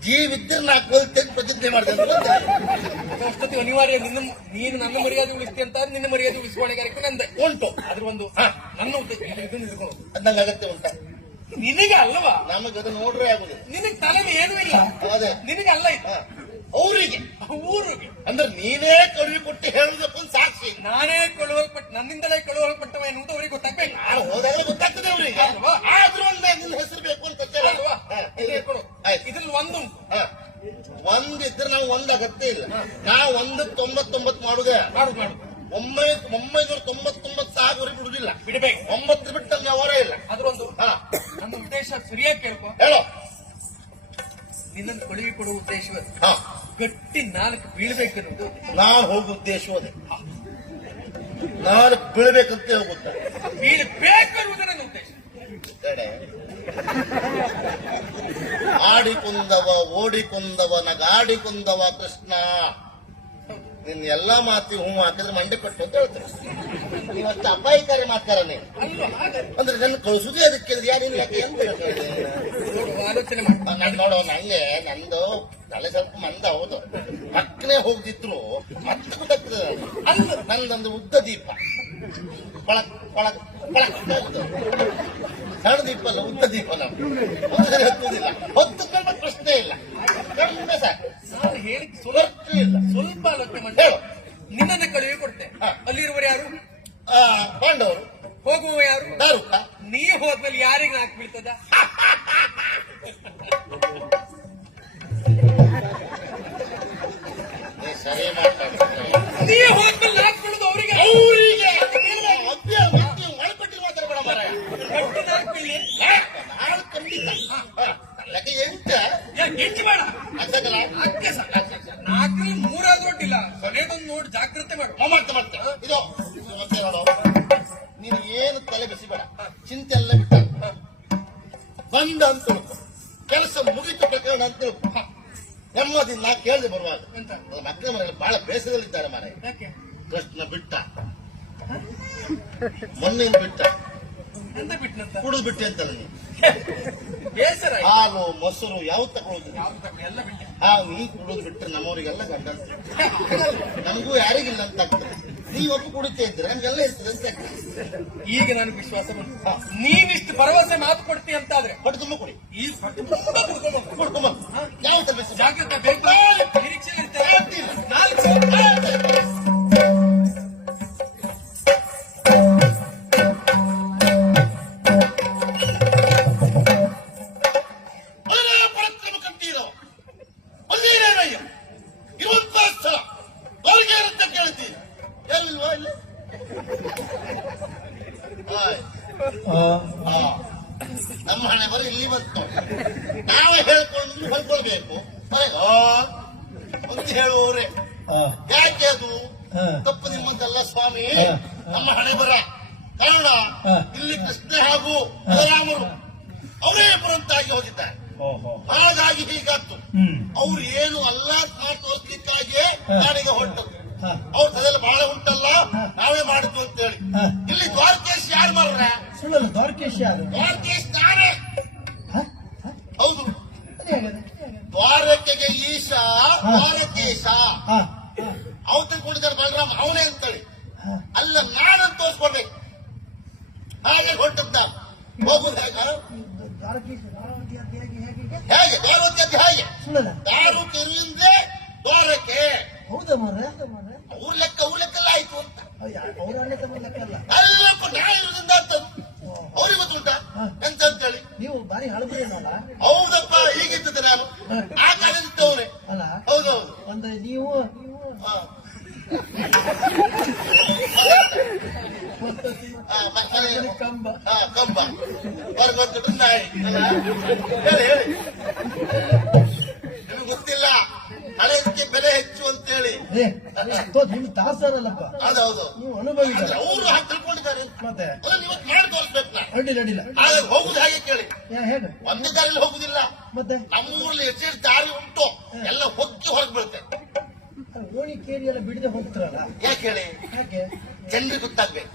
ಜೀವಿದ್ರೆ ನಾ ಕೊಲ್ತೇನೆ ಪ್ರತಿಜ್ಞೆ ಮಾಡ್ತೇನೆ. ಅಷ್ಟೊತ್ತಿಗೆ ಅನಿವಾರ್ಯ. ನೀನು ನನ್ನ ಮರ್ಯಾದೆ ಉಳಿಸ್ತಿ ಅಂತ ನಿನ್ನ ಮರ್ಯಾದೆ ಉಳಿಸ್ಕೊಳ್ಳೋಕೆ ನಂದೆ ಉಂಟು. ಅದ್ರ ಒಂದು ನನ್ನ ಉದ್ದೇಶ ಇದನ್ನ ಹಿಡ್ಕೊಳ್ಳೋದು. ಅದ್ ನಂಗೆ ಅಗತ್ಯ ಉಂಟ. ನಿನಗೆ ಅಲ್ಲವಾ? ನಮಗೆ ಅದು ನೋಡ್ರೆ ಆಗುದಿಲ್ಲ. ನಿನಗೆ ತಲೆಗೆ ಏನೂ ಇಲ್ಲ. ಅದೇ ನಿನಗೆ ಅಲ್ಲ ಇತ್ತು. ಅವರಿಗೆ ಊರಿಗೆ ಅಂದ್ರೆ ನೀನೇ ಕಳುಹಿ ಕೊಟ್ಟು ಹೇಳುದಕ್ಕೊಂದು ಸಾಕ್ಷಿ. ನಾನೇ ಕಳುಹಲ್ಪಟ್ಟು, ನನ್ನಿಂದಲೇ ಕಳುಹಲ್ಪಟ್ಟವ ಎನ್ನುವುದು ಅವರಿಗೆ ಗೊತ್ತಾಗ್ಬೇಕು. ನಾನು ಹೋದಾಗ ಗೊತ್ತಾಗ್ತದೆ ಅವರಿಗೆ. ಆದ್ರೂ ನಿನ್ನ ಹೆಸರು ಬೇಕು ಅಂತ ಇದ್ರಲ್ಲಿ ಒಂದು ಒಂದಿದ್ರೆ ನಾವು ಒಂದ್ ಅಗತ್ಯ ಇಲ್ಲ. ನಾವು 199 ಮಾಡುದೇ. 999 ಸಾಗುವರೆಗೆ ಬಿಡುದಿಲ್ಲ. ಬಿಡಬೇಕು. 9 ಬಿಟ್ಟು ನಮ್ಗೆ ಅವರೇ ಇಲ್ಲ. ಅದ್ರೊಂದು ನನ್ನ ಉದ್ದೇಶ ಸರಿಯಾಗಿ ಕೇಳ್ಕೊ. ಹೇಳೋ. ನಿನ್ನನ್ನು ಕಳುಹಿ ಕೊಡುವ ಉದ್ದೇಶ ಗಟ್ಟಿ 4 ಬೀಳ್ಬೇಕನ್ನುವುದು. ನಾನು ಹೋಗುವ ಉದ್ದೇಶ ಅದೇ. 4 ಬೀಳ್ಬೇಕಂತ ಹೋಗುತ್ತೆ. ಬೀಳ್ಬೇಕನ್ನುವುದು ನನ್ನ ಉದ್ದೇಶ. ಆಡಿಕೊಂದವ ಓಡಿಕೊಂದವ ನಗಾಡಿಕೊಂದವ ಕೃಷ್ಣ. ನಿನ್ನ ಎಲ್ಲಾ ಮಾತಿ ಹೂ ಹಾಕಿದ್ರೆ ಮಂಡೆ ಕಟ್ಟು ಅಂತ ಹೇಳ್ತಾರೆ. ನೀವಷ್ಟು ಅಪಾಯಕಾರಿ ಮಾತಾರ ನೀವು. ಅಂದ್ರೆ ನನ್ನ ಕಳಿಸುದೇ ಅದಕ್ಕೆ ಯಾರೇನು ಯಾಕೆ ಅಂತ ಆಲೋಚನೆ ಮಾಡಿ ನೋಡೋ. ನಂಗೆ ನಂದು ತಲೆ ಸ್ವಲ್ಪ ಮಂದ. ಹೌದು, ಪಕ್ಕನೆ ಹೋಗ್ದಿದ್ರು ಮತ್ತೆ ಗೊತ್ತಾಗ್ತದೆ. ನಂದೊಂದು ಉದ್ದ ದೀಪ ಬಳಕ್ ಬಳಕ್ ಬಳಕ್ ಹೋಗುದು. ಸಣ್ಣ ದೀಪ ಅಲ್ಲ, ಉದ್ದ ದೀಪ. ನಾವು ಒಂದು ಸರಿ ಹತ್ತುವುದಿಲ್ಲ. ಹೊತ್ತು ಕಂಡ ಪ್ರಶ್ನೆ ಇಲ್ಲ. ಕಡಿಮೆ ಸಾಕು. ನಾನು ಹೇಳಿ ಇಲ್ಲ. ಸ್ವಲ್ಪ ಆಲೋಚನೆ ಮಾಡಿ ಹೇಳು. ನಿನ್ನನ್ನು ಕಳುಹಿ ಕೊಡ್ತೆ. ಅಲ್ಲಿರುವರು ಯಾರು? ಪಾಂಡವರು. ಹೋಗುವ ಯಾರು? ದಾರುಕ. ನೀ ಹೋದ್ಮೇಲೆ ಯಾರಿಗೆ ನಾಕ್ ಬೀಳ್ತದ? ಸರಿ ಮಾತಾಡ್ತೀನಿ. ನೀ ಹೋದ್ಮೇಲೆ ನಾಕ್ ಬೀಳುದು ಅವರಿಗೆ. ಒಳಪಟ್ಟಿ ಮಾತಾಡಬೇಡ ಮಾರಾಯ. ಗಟ್ಟಿ ನಾಕ್ ಬೀಳಿ. ನಾನು ಖಂಡಿತ ಹೆಚ್ಚು ಬೇಡ. ಆಗ್ತದಲ್ಲ? ಅಕ್ಕೆ ಸರ್. 4ರಲ್ಲಿ 3 ಆದ್ರೂ ಒಡ್ಡಿಲ್ಲ. ಕೊನೆಗೊಂದು ನೋಡಿ ಜಾಗ್ರತೆ ಮಾಡು. ಮಾಡ್ತೆ ಇದು ಮತ್ತೆ ನೋಡು, ನೀನು ಏನು ತಲೆ ಬೆಸಿಬೇಡ, ಚಿಂತೆ ಎಲ್ಲ ಬಿಟ್ಟ ಬಂದ ಅಂತ ತಿಳ್ಕೊ. ಕೆಲಸ ಮುಗಿತು ಪ್ರಕರಣ ಅಂತ ತಿಳ್ಕೊ. ನೆಮ್ಮದಿ ನಾ ಕೇಳದೆ ಬರುವಾಗ ಎಂತ? ಮಕ್ಕಳ ಮನೆಯಲ್ಲಿ ಬಹಳ ಬೇಸರದಲ್ಲಿದ್ದಾರೆ ಮಾರೆ. ಯಾಕೆ? ಕೃಷ್ಣ ಬಿಟ್ಟ, ಮೊನ್ನೆಯಿಂದ ಬಿಟ್ಟ, ಎಂತ ಬಿಟ್ಟನಂತ? ಕುಡಿದು ಬಿಟ್ಟೆ ಅಂತಲ್ಲ ನೀನು. ಬೇಸರ ಆಯ್ತು. ಹಾಲು ಮೊಸರು ಯಾವ ತಗೊಳ್ಳೋದು? ಯಾವ್ದು ತಗೊಂಡು ಎಲ್ಲ ಬಿಟ್ಟೆ. ನೀ ಕುಡಿದು ಬಿಟ್ಟರೆ ನಮ್ಮವರಿಗೆಲ್ಲ ಗಂಡ ಅಂತ, ನಮಗೂ ಯಾರಿಗಿಲ್ಲ ಅಂತ ಆಗ್ತದೆ. ನೀವೊಬ್ಬ ಕುಡಿತಾ ಇದ್ರೆ ನಮ್ಗೆಲ್ಲ ಇರ್ತದೆ ಅಂತ ಆಗ್ತದೆ. ಈಗ ನನಗೆ ವಿಶ್ವಾಸ ಬಂತು. ನೀವಿಷ್ಟು ಭರವಸೆ ಮಾತು ಕೊಡ್ತಿ ಅಂತಾದ್ರೆ ಹೊಟ್ಟೆ ತುಂಬ ಕುಡಿ, ಈ ಹೊಟ್ಟೆ ತುಂಬಾ ಕುಡ್ಕೊಂಬ. ಕುಡ್ಕೊಂಬ. ಯಾವ ತಲೆ ಬೆಸಿ ಜಾಗ್ರತೆ ಬೇಕು. ನಿರೀಕ್ಷೆ ಇರ್ತೇವೆ. 4 ಇರುವಂತಹ ಸ್ಥಳ ಹೊರಗೆ ಇರುತ್ತೆ ಕೇಳ್ತೀನಿ. ಏನಿಲ್ವಾ ಇಲ್ಲಿ? ನಮ್ಮ ಹಣೆ ಬರ ಇಲ್ಲಿ ಬಂತು. ನಾವೇ ಹೇಳ್ಕೊಂಡು ಹೊಲ್ಕೊಳ್ಬೇಕು ಅಂತ ಹೇಳುವವ್ರೆ. ಯಾಕೆ ಅದು ತಪ್ಪು ನಿಮ್ಮಂತಲ್ಲ ಸ್ವಾಮಿ, ನಮ್ಮ ಹಣೆ ಬರ. ಕಾರಣ ಇಲ್ಲಿ ಕೃಷ್ಣ ಹಾಗೂ ಬಲರಾಮರು ಅವರೇ ಬರುವಂತಾಗಿ ಹೋಗಿದ್ದಾರೆ. ಹಾಗಾಗಿ ಹೀಗಾತ್ತು. ಅವ್ರು ಏನು ಅಲ್ಲ ಮಾತು ತೋರಿಸ್ಲಿಕ್ಕಾಗಿಯೇ ನಾಡಿಗೆ ಹೊರಟದ್ದು. ಅವ್ರ ತಲೆಯಲ್ಲಿ ಬಹಳ ಉಂಟಲ್ಲ, ನಾವೇ ಮಾಡಿದ್ವು ಅಂತ ಹೇಳಿ. ಇಲ್ಲಿ ದ್ವಾರಕೇಶ್ ಯಾರು ಮಾರ್ರ? ಸುಳ್ಳಲ್ಲ, ದ್ವಾರಕೇಶ್ ಯಾರು? ದ್ವಾರಕೇಶ್ ನಾನೇ. ಹೌದು, ದ್ವಾರಕೆಗೆ ಈಶ ದ್ವಾರಕೇಶ. ಅವ್ ತಿಳ್ಕೊಂಡಿದ್ದಾರೆ ಬಲರಾಮ್ ಅವನೇ ಅಂತೇಳಿ. ಅಲ್ಲ, ನಾನಂತ ತೋರಿಸ್ಕೊಡ್ಬೇಕು. ಹಾಗೆ ಹೊರಟದ್ದ. ಹೋಗುದು ಹೇಗೆ? ಹೇಗೆ ದ್ವಾರವತಿ ಅಂತ ಹೇಗೆ? ದಾರು ತೆರೆಯಿಂದೇ ದ್ವಾರಕೆ. ಹೌದಾ ಮಾರ್ರೆ? ಅವ್ರ ಲೆಕ್ಕಲ್ಲ ಆಯ್ತು ಅಂತ. ಅವ್ರ ಅಣ್ಣ ತಮ್ಮ ಲೆಕ್ಕ ಅಲ್ಲ. ಅಲ್ಲಪ್ಪ, ನಾ ಇರೋದ್ರಿಂದ ಅವ್ರಿಗೆ ಗೊತ್ತುಂಟ ಎಂತ ಅಂತೇಳಿ. ನೀವು ಬಾರಿ ಹಳಬ್ರೇನಲ್ಲ? ಹೌದಪ್ಪ, ಹೀಗಿದ್ದ ನಾನು ಆ ಕಾಲದಿದ್ದವನೇ. ಅಲ್ಲ, ಹೌದೌದು. ಅಂದ್ರೆ ನೀವು ಕಂಬ ಕಂಬ ಹೊರಗೊಟ್ಟು ನಾಯಿ. ಹೇಳಿ ಹೇಳಿ, ನಿಮ್ಗೆ ಗೊತ್ತಿಲ್ಲ ಹಳೆದಕ್ಕೆ ಬೆಲೆ ಹೆಚ್ಚು ಅಂತೇಳಿ. ನಿಮ್ ದಾಸರಲ್ಲಪ್ಪ. ಹೌದೌದು, ನೀವು ಅನುಭವಿಸಿದ ಅವರು ಹಾಗೆ ತಿಳ್ಕೊಂಡಿದ್ದಾರೆ. ಮತ್ತೆ ಅದನ್ನ ಇವತ್ತು ಮಾಡಿ ತೋರಿಸ್ಬೇಕು. ಅಡ್ಡಿಲ್ಲ. ಹಾಗಾಗಿ ಹೋಗುದು ಹಾಗೆ ಕೇಳಿ, ಹೇಗೆ ಒಂದು ದಾರಿಯಲ್ಲಿ ಹೋಗುದಿಲ್ಲ. ಮತ್ತೆ ನಮ್ಮೂರಲ್ಲಿ ಎಷ್ಟು ದಾರಿ ಉಂಟು ಎಲ್ಲ ಹೊಕ್ಕಿ ಹೊರಗೆ ಬೀಳುತ್ತೆ. ಓಣಿ ಕೇರಿ ಎಲ್ಲ ಬಿಡದೆ ಹೋಗ್ತಾರಲ್ಲ, ಯಾಕೆ ಹೇಳಿ? ಯಾಕೆ? ಜನರಿಗೆ ಗೊತ್ತಾಗ್ಬೇಕು.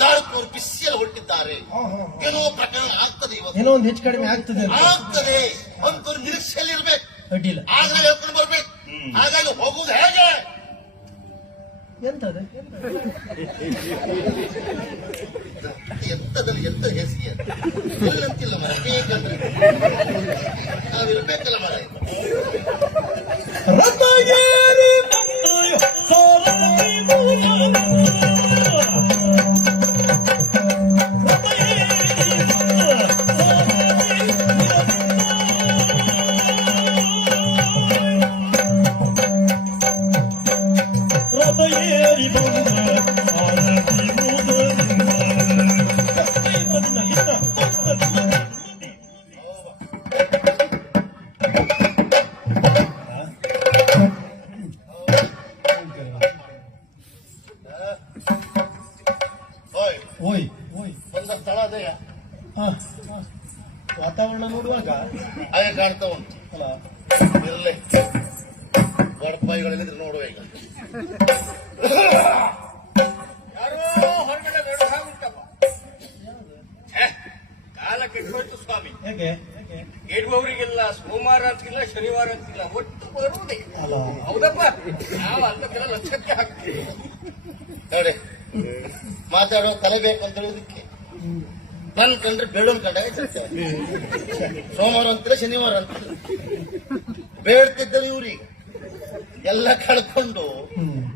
ದಾರಕವರು ಬಿಸಿಯಲ್ಲಿ ಹೊರಟಿದ್ದಾರೆ, ಏನೋ ಪ್ರಕರಣ ಆಗ್ತದೆ, ಇವತ್ತು ಏನೋ ಒಂದು ಹೆಚ್ಚು ಕಡಿಮೆ ಆಗ್ತದೆ ಅಂತವ್ರು ನಿರೀಕ್ಷೆಯಲ್ಲಿ ಇರ್ಬೇಕು. ಅಡ್ಡಿಲ್ಲ. ಆಗ ಹೇಳ್ಕೊಂಡು ಬರ್ಬೇಕು. ಹಾಗಾಗಿ ಹೋಗುದು ಹೇಗೆ? ಎಂತದ ಎಂತದಲ್ಲಿ ಎಂತ ಹೆಸಿಗೆ ಇಲ್ಲಂತಿಲ್ಲ ಮರ. ಬೇಕಂದ್ರೆ ನಾವಿರ್ಬೇಕಲ್ಲ ಮರ. ಬಂದ ಸ್ಥಳ ಅದೇ ವಾತಾವರಣ ನೋಡುವಾಗ ಹಾಗೆ ಕಾಣ್ತಾ ಉಂಟು. ಅಲ್ಲ, ಇರಲಿ, ಗಡಪಾಯಿಗಳಿದ್ರೆ ನೋಡುವ. ಈಗ ಯಾರೋ ಹೊರಗಡೆ ಬೇಡ ಉಂಟಪ್ಪ. ಕಾಲ ಕೆಟ್ಟೋಯ್ತು ಸ್ವಾಮಿ. ಹೇಗೆ ಇಡುವವರಿಗೆಲ್ಲ ಸೋಮವಾರ ಅಂತಿಲ್ಲ, ಶನಿವಾರ ಅಂತಿಲ್ಲ, ಒಟ್ಟು ಬರುವುದೇ. ಅಲ್ಲ, ಹೌದಪ್ಪ, ನಾವು ಅಂತಕ್ಕೆಲ್ಲ ಲಕ್ಷಕ್ಕೆ ಹಾಕ್ತೀವಿ. ನೋಡಿ, ಮಾತಾಡೋ ತಲೆ ಬೇಕು ಅಂತ ಹೇಳೋದಕ್ಕೆ ನನ್ ಕಂಡ್ರೆ ಬೇಡೋನ್ ಕಂಡಾಗ ಸೋಮವಾರ ಅಂತಿಲ್ಲ, ಶನಿವಾರ ಅಂತಿಲ್ಲ. ಬೇಡ್ತಿದ್ದರು ಇವ್ರೀಗ ಎಲ್ಲ ಕಳ್ಕೊಂಡು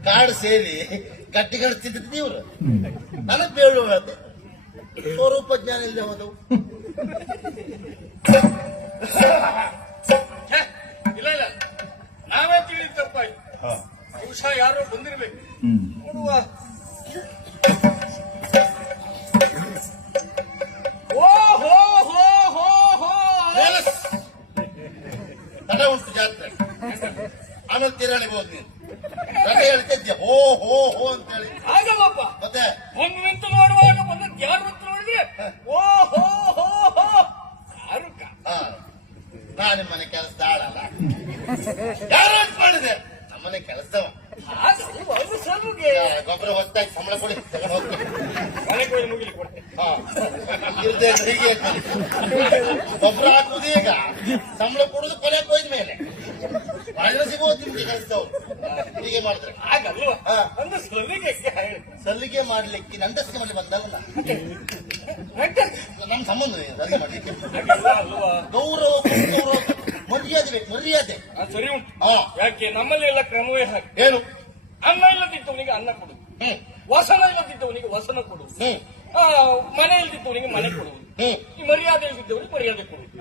ಕಾಡು ಸೇರಿ ಗಟ್ಟಿ ಕಳಿಸ್ತಿದ್ದ ಇವ್ರು. ನನಗ್ ಬೇಡ ಹೇಳ್ತೆ, ಸ್ವರೂಪ ಜ್ಞಾನ ಇಲ್ಲದೆ ಹೋದವು. ಇಲ್ಲ, ನಾವೇ ತಿಳಿದ ತಪ್ಪಾಯ್ತು. ಬಹುಶಃ ಯಾರೋ ಬಂದಿರ್ಬೇಕು. ನೋಡುವ. ಓ ಹೋ ಹೋ ಹೋ ಹೋ. ತಡೆ ಉಂಟು ಜಾತ್ರೆ. ಆಮೇಲೆ ತಿರುಳಿಗೆ ಹೋದ್ ನೀನು ರಜೆ ಹೇಳ್ತಿದ್ದೆ ಹೋ ಹೋ ಹೋ ಅಂತ ಹೇಳಿ. ಆಗಲ್ಲಪ್ಪ. ಮತ್ತೆ ಒಂದು ನಿಂತು ನೋಡುವಾಗ ಬಂದ ಯಾರು ಅಂತ ನೋಡಿದ್ರೆ ಓ ಹೋ ಹೋ ಹೋ ಯಾರು ಹಾ ನಾ ನಿಮ್ಮನೆ ಕೆಲಸ ಆಳಲ್ಲ ಯಾರು ಅಂತ ಮಾಡಿದೆ ನಮ್ಮನೆ ಕೆಲಸದವ. ಗೊಬ್ಬರ ಹೊತ್ತಾಗಿ ಸಂಬಳ ಕೊಡಿ ತಗೊಂಡು ಹೋಗ್ತೀನಿ. ಮನೆಗೆ ಹೋಗಿ ಮುಗಿಲಿ ಕೊಡ್ತೇನೆ. ಹಾ ಇರ್ದೇ ಇದ್ರೆ ಹೀಗೆ ಗೊಬ್ಬರ ಹಾಕುದು ಈಗ ಸಂಬಳ ಕೊಡುದು ಕೊನೆಗೆ ಹೋಯ್ದ ಮೇಲೆ ಬಾಳಿನ ಸಿಗೋದು ನಿಮ್ಗೆ ಕೆಲಸದವ್ರು ಹೀಗೆ ಮಾಡಿದ್ರೆ ಆಗಲ್ವಾ? ಹಾ. ಒಂದು ಸಲಿಗೆ ಸಲ್ಲಿಗೆ ಮಾಡ್ಲಿಕ್ಕೆ ನಂಟಸ್ಗೆ ಮಾಡಿ ಬಂದಾಗ ನಮ್ಮ ಸಂಬಂಧ ಸಲ್ಲಿಗೆ ಮಾಡ್ಲಿಕ್ಕೆ ಅಲ್ವಾ? ಗೌರವ ಗೌರವ ಮರ್ಯಾದೆ ಬೇಕು ಮರ್ಯಾದೆ. ಸರಿ ಉಂಟು. ಹಾ ಯಾಕೆ ನಮ್ಮಲ್ಲಿ ಎಲ್ಲ ಕ್ರಮವೇ ಹಾಗೆ. ಏನು ಅನ್ನ ಇಲ್ಲದಿದ್ದವನಿಗೆ ಅನ್ನ ಕೊಡುದು, ಹ್ಮ್ ವಸನ ಇಲ್ಲದಿದ್ದವನಿಗೆ ವಸನ ಕೊಡುವುದು, ಹ್ಮ್ ಮನೆ ಇಲ್ದಿದ್ದವನಿಗೆ ಮನೆ ಕೊಡುವುದು, ಹ್ಮ್ ಈ ಮರ್ಯಾದೆ ಇಲ್ದಿದ್ದವನಿಗೆ ಮರ್ಯಾದೆ ಕೊಡುವುದು.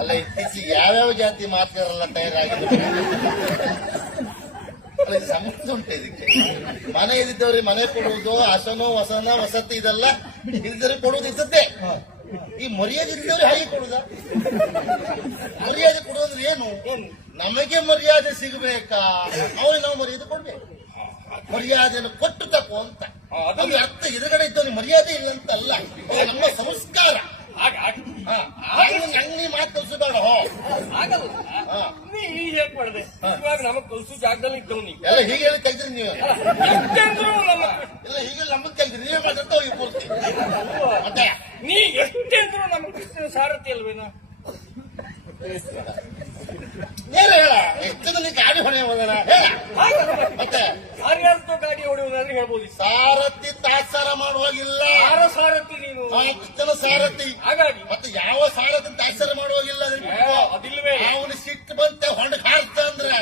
ಅಲ್ಲ ಇತ್ತೀಚೆಗೆ ಯಾವ್ಯಾವ ಜಾತಿ ಮಾತುಗಾರಲ್ಲ ತಯಾರಾಗಿದೆ. ಅಲ್ಲ ಇದು ಸಮಸ್ಯೆ ಉಂಟು ಇದಕ್ಕೆ. ಮನೆ ಇದ್ದಿದ್ದವ್ರಿಗೆ ಮನೆ ಕೊಡುವುದು, ಹಸನು ವಸನ ವಸತಿ ಇದೆಲ್ಲ ಇಲ್ದವ್ರಿಗೆ ಕೊಡುವುದು ಇದ್ದದ್ದೇ. ಈ ಮರ್ಯಾದೆ ಇದ್ದವ್ರಿಗೆ ಹಾಗೆ ಕೊಡುದ? ಮರ್ಯಾದೆ ಕೊಡುವುದ್ರೆ ಏನು? ನಮಗೆ ಮರ್ಯಾದೆ ಸಿಗಬೇಕಾ? ಅವನಿಗೆ ನಾವು ಮರ್ಯಾದೆ ಕೊಡ್ಬೇಕು. ಮರ್ಯಾದೆಯನ್ನು ಕೊಟ್ಟು ತಪ್ಪು ಅಂತ ಅದ್ರ ಅರ್ಥ. ಎದುರುಗಡೆ ಇದ್ದವನಿಗೆ ಮರ್ಯಾದೆ ಇಲ್ಲ ಅಂತ ಅಲ್ಲ, ಅದು ನಮ್ಮ ಸಂಸ್ಕಾರ. ನಂಗೆ ಮಾತು ಕಲ್ಸಬೇಡ. ಆಗಲ್ಲ. ಹಾ. ನೀ ಹೇಗ್ ಮಾಡಿದೆ? ಇವಾಗ ನಮಗ್ ಕಲ್ಸು ಜಾಗದಲ್ಲಿ ಇದ್ದವ್ ನೀ ಎಲ್ಲ ಹೀಗೆ ಹೇಳಿ ತೆಗ್ದ್ರಿ ನೀವು. ಎಷ್ಟೆಂದ್ರು ನಮ್ಮ ಎಲ್ಲ ಹೀಗೆ ನಮ್ಮದ್ ತೆಗ್ದ್ರಿ ನೀವೇ ಮಾತಾಡ್ತಾ ಹೋಗಿ ಪೂರ್ತಿ. ಮತ್ತೆ ನೀ ಎಷ್ಟೆಂದ್ರು ನಮ್ಮ ಕೃಷ್ಣನ ಸಾರಥಿ ಅಲ್ವೇನಾ? ಏನು ಹೇಳ ಎಷ್ಟು ಜನ ಗಾಡಿ ಹೊಣೆ ಹೋಗೋಣ ಮತ್ತೆ ಯಾರ್ಯಾರ್ದು ಗಾಡಿ ಹೊಡೆಯುವುದಾದ್ರೆ ಹೇಳ್ಬೋದು. ಸಾರಥಿ ತಾತ್ಸಾರ ಮಾಡುವಾಗಿಲ್ಲ. ಯಾರ ಸಾರಥಿ ನೀನು? ಕೃಷ್ಣನ ಸಾರಥಿ. ಹಾಗಾಗಿ ಮತ್ತೆ ಯಾವ ಸಾರಥಿ ತಾತ್ಸಾರ ಮಾಡುವಾಗಿಲ್ಲ. ಅದಿಲ್ವೇ? ಅವನು ಸಿಟ್ಟು ಬಂತೆ ಹೊಂಡ ಹಾಡ್ತ ಅಂದ್ರೆ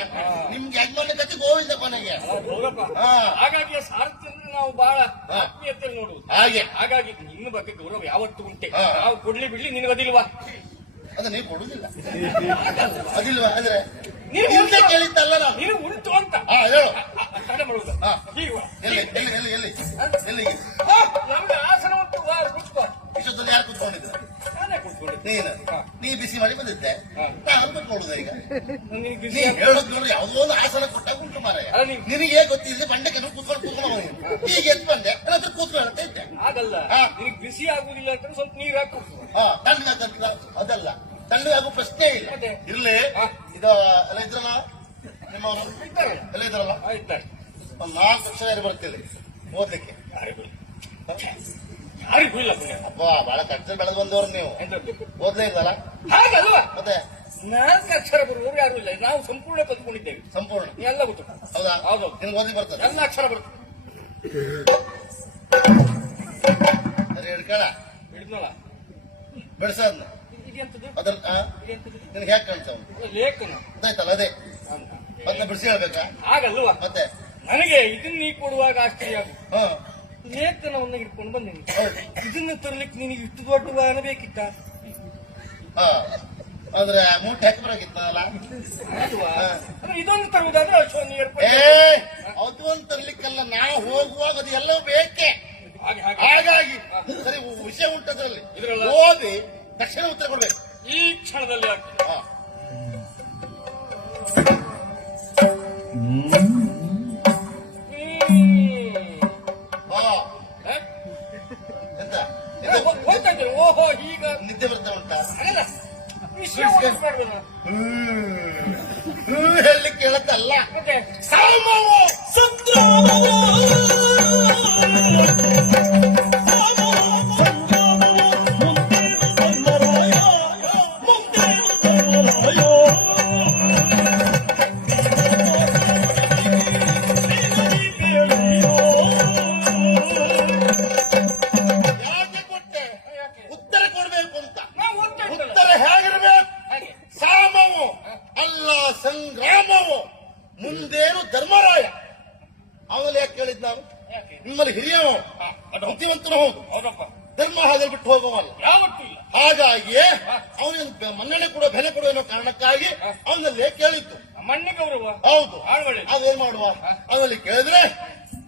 ನಿಮ್ಗೆ ಯಜಮಾನ ಕತೆ ಗೋವಿಂದ ಕೊನೆಗೆ. ಹೌದಪ್ಪ. ಹಾ. ಹಾಗಾಗಿ ಸಾರಥಿ ಅಂದ್ರೆ ನಾವು ಬಹಳ ಆತ್ಮೀಯತೆ ನೋಡುವುದು. ಹಾಗೆ ಹಾಗಾಗಿ ನಿನ್ನ ಬಗ್ಗೆ ಗೌರವ ಯಾವತ್ತೂ ಉಂಟೆ. ಹಾ. ನಾವು ಕೊಡ್ಲಿ ಬಿಡ್ಲಿ ನಿನಗದಿಲ್ವಾ? ಅದು ನೀವು ಕೊಡುದಿಲ್ಲ ಅದಿಲ್ವಾ? ಅಂದ್ರೆ ನೀವು ಹಿಂದೆ ಕೇಳಿದ್ದಲ್ಲ ನಾನು. ನೀನು ಉಂಟು ಅಂತ ಹಾ ಹೇಳು. ತಡೆ ಮಾಡುವುದು. ಹಾ. ಹೀಗೆ ಬಾ. ಎಲ್ಲಿ ಎಲ್ಲಿ ಎಲ್ಲಿ ಎಲ್ಲಿ ಎಲ್ಲಿಗೆ? ನಮ್ಗೆ ಆಸನ ಉಂಟು, ಕೂತ್ಕೋ. ಇಷ್ಟೊತ್ತಲ್ಲಿ ಯಾರು ಕೂತ್ಕೊಂಡಿದ್ರು? ನಾನೇ ಕೂತ್ಕೊಂಡಿದ್ದೆ. ನೀ ಬಿಸಿ ಮಾಡಿ ಬಂದಿದ್ದೆ. ನಾನು ಕೂತ್ಕೊಳ್ಳುದ ಈಗ? ನಿನಗೆ ಬಿಸಿ ನೀ ಹೇಳೋದು ನೋಡಿ ಯಾವುದೋ ಒಂದು ಆಸನ ಕೊಟ್ಟಾಗ ಉಂಟು ಮಾರಾಯ. ಅಲ್ಲ ನೀನು ನಿನಗೆ ಗೊತ್ತಿಲ್ಲ ಬಂಡಕ್ಕೆ ಕೂತ್ಕೊಂಡು ಈಗ ಎದ್ದು ಬಂದೆ ಹತ್ರ ಕೂತ್ಕೊಂಡು ಹೇಳ್ತಾ ಇದ್ದೆ. ಆಗಲ್ಲ. ಹಾ. ನಿನಗೆ ಬಿಸಿ ಆಗುದಿಲ್ಲ ಅಂತ ಸ್ವಲ್ಪ ನೀರು ಹಾಕು. ತಣ್ಣಗಾಗಲ್ಲ ಅದಲ್ಲ, ತಣ್ಣಗಾಗೋ ಪ್ರಶ್ನೆ ಇಲ್ಲ. ಮತ್ತೆ? ಇರ್ಲಿ. ಹಾ. ಇದು ಎಲ್ಲ ಇದ್ರಲ್ಲ ನಿಮ್ಮವರು ಇದ್ದಾರಲ್ಲ? ಎಲ್ಲ ಇದ್ರಲ್ಲ ಇದ್ದಾರೆ. ಒಂದು 4 ಅಕ್ಷರ ಯಾರು ಬರ್ತಿದೆ ಓದ್ಲಿಕ್ಕೆ? ಯಾರಿಗೂ ಯಾರಿಗೂ ಇಲ್ಲ ಪುಣ್ಯ. ಅಪ್ಪ ಬಹಳ ಕಷ್ಟ ಬೆಳೆದು ಬಂದವ್ರು ನೀವು. ಎಂತದ್ದು? ಓದ್ಲೇ ಇಲ್ಲಲ್ಲ ಹಾಗಲ್ವಾ? ಮತ್ತೆ 4 ಅಕ್ಷರ ಬರುವವರು ಯಾರು ಇಲ್ಲ. ನಾವು ಸಂಪೂರ್ಣ ಕಲ್ತ್ಕೊಂಡಿದ್ದೇವೆ. ಸಂಪೂರ್ಣ ಎಲ್ಲ ಗೊತ್ತು. ಹೌದಾ? ಹೌದೌದು. ನಿನ್ಗೆ ಓದ್ಲಿಕ್ಕೆ ಬರ್ತದೆ? ಎಲ್ಲ ಅಕ್ಷರ ಬರ್ತದೆ. ಸರಿ ಹಿಡ್ಕಳ ಹಿಡಿದ್ನಲ್ಲ. ಬೆಳೆಸದ್ನ ಇದೆಂತದ್ದು? ಅದ್ರ ಇದೆಂತದ್ದು? ನಿನ್ಗೆ ಯಾಕೆ ಕಾಣ್ತಾವ ಲೇಖನ ಗೊತ್ತಾಯ್ತಲ್ಲ ಅದೇ ಮತ್ತೆ ಬಿಡಿಸಿ ಹೇಳ್ಬೇಕಾ? ಆಗಲ್ವಾ? ಮತ್ತೆ ನನಗೆ ಇದನ್ನ ನೀ ಕೊಡುವಾಗ ಆಶ್ಚರ್ಯ ಆಗುದು. ಹಾ ಲೇಖನವನ್ನ ಹಿಡ್ಕೊಂಡು ಬಂದಿನಿ. ಹೌದು. ಇದನ್ನ ತರ್ಲಿಕ್ಕೆ ನಿನಗೆ ಇಷ್ಟು ದೊಡ್ಡ ವಾಹನ ಬೇಕಿತ್ತ? ಹಾ ಅಂದ್ರೆ ಮೂಟೆ ಹಾಕಿ ಬರಾಕಿತ್ತಲ್ಲ. ಅಂದ್ರೆ ಇದೊಂದು ತರುವುದಾದ್ರೆ ಅಶ್ವ ನೀರು ಅದು ಅಂತ ತರ್ಲಿಕ್ಕಲ್ಲ, ನಾವು ಹೋಗುವಾಗ ಅದು ಎಲ್ಲವೂ ಬೇಕೆ. ಹಾಗೆ ಹಾಗೆ ಹಾಗಾಗಿ ಸರಿ ವಿಷಯ ಉಂಟದ್ರಲ್ಲಿ ಇದ್ರಲ್ಲ? ಓದಿ ತಕ್ಷಣ ಉತ್ತರ ಕೊಡ್ಬೇಕು. ಈ ಕ್ಷಣದಲ್ಲಿ ಆಗ್ತದೆ. ಹಾ. ಹಾ. ಹ? ಎಂತ ಹೋಗ್ತಾ ಇದ್ದೇನೆ. ಓಹೋ ಈಗ ನಿದ್ದೆ ಬರ್ತಾ ಉಂಟಾ? ಆಗಲ್ಲ. ವಿಷಯ ಓದಿಸ್ ಮಾಡ್ಬೋದ? ಹೇಳಲಿಕ್ಕೆ ಕೇಳತ್ತಲ್ಲ. ಮತ್ತೆ ಸಾಮವು ಯಾಕೆ ಕೊಟ್ಟೆ? ಉತ್ತರ ಕೊಡ್ಬೇಕು ಅಂತ. ನಾವು ಓದ್ತಾ ಇದ್ದಲ್ಲ. ಉತ್ತರ ಹೇಗಿರ್ಬೇಕು? ಹಾಗೆ ಸಾಮವು ಅಲ್ಲ ಸಂಗ್ರಾಮವು, ಮುಂದೇನು ಧರ್ಮರಾಯ. ಅವನಲ್ಲಿ ಯಾಕೆ ಕೇಳಿದ್ ನಾನು? ಯಾಕೆ? ನಿಮ್ಮಲ್ಲಿ ಹಿರಿಯವ, ಬುದ್ಧಿವಂತನು ಹೌದು, ಹೌದಪ್ಪ. ಧರ್ಮ ಹಾಗೆ ಬಿಟ್ಟು ಹೋಗುವಲ್ಲ. ಯಾವತ್ತೂ ಇಲ್ಲ. ಹಾಗಾಗಿಯೇ ಅವನಿಗೆ ಮನ್ನಣೆ ಕೂಡ ಬೆಲೆ ಕೊಡುವ ಅನ್ನೋ ಕಾರಣಕ್ಕಾಗಿ ಅವನಲ್ಲೇ ಕೇಳಿತ್ತು. ಮಣ್ಣೆ ಗೌರವ. ಹೌದು. ಆಳ್ವಳೆ. ಅದೇನ್ ಮಾಡುವ? ಅವನಲ್ಲಿ ಕೇಳಿದ್ರೆ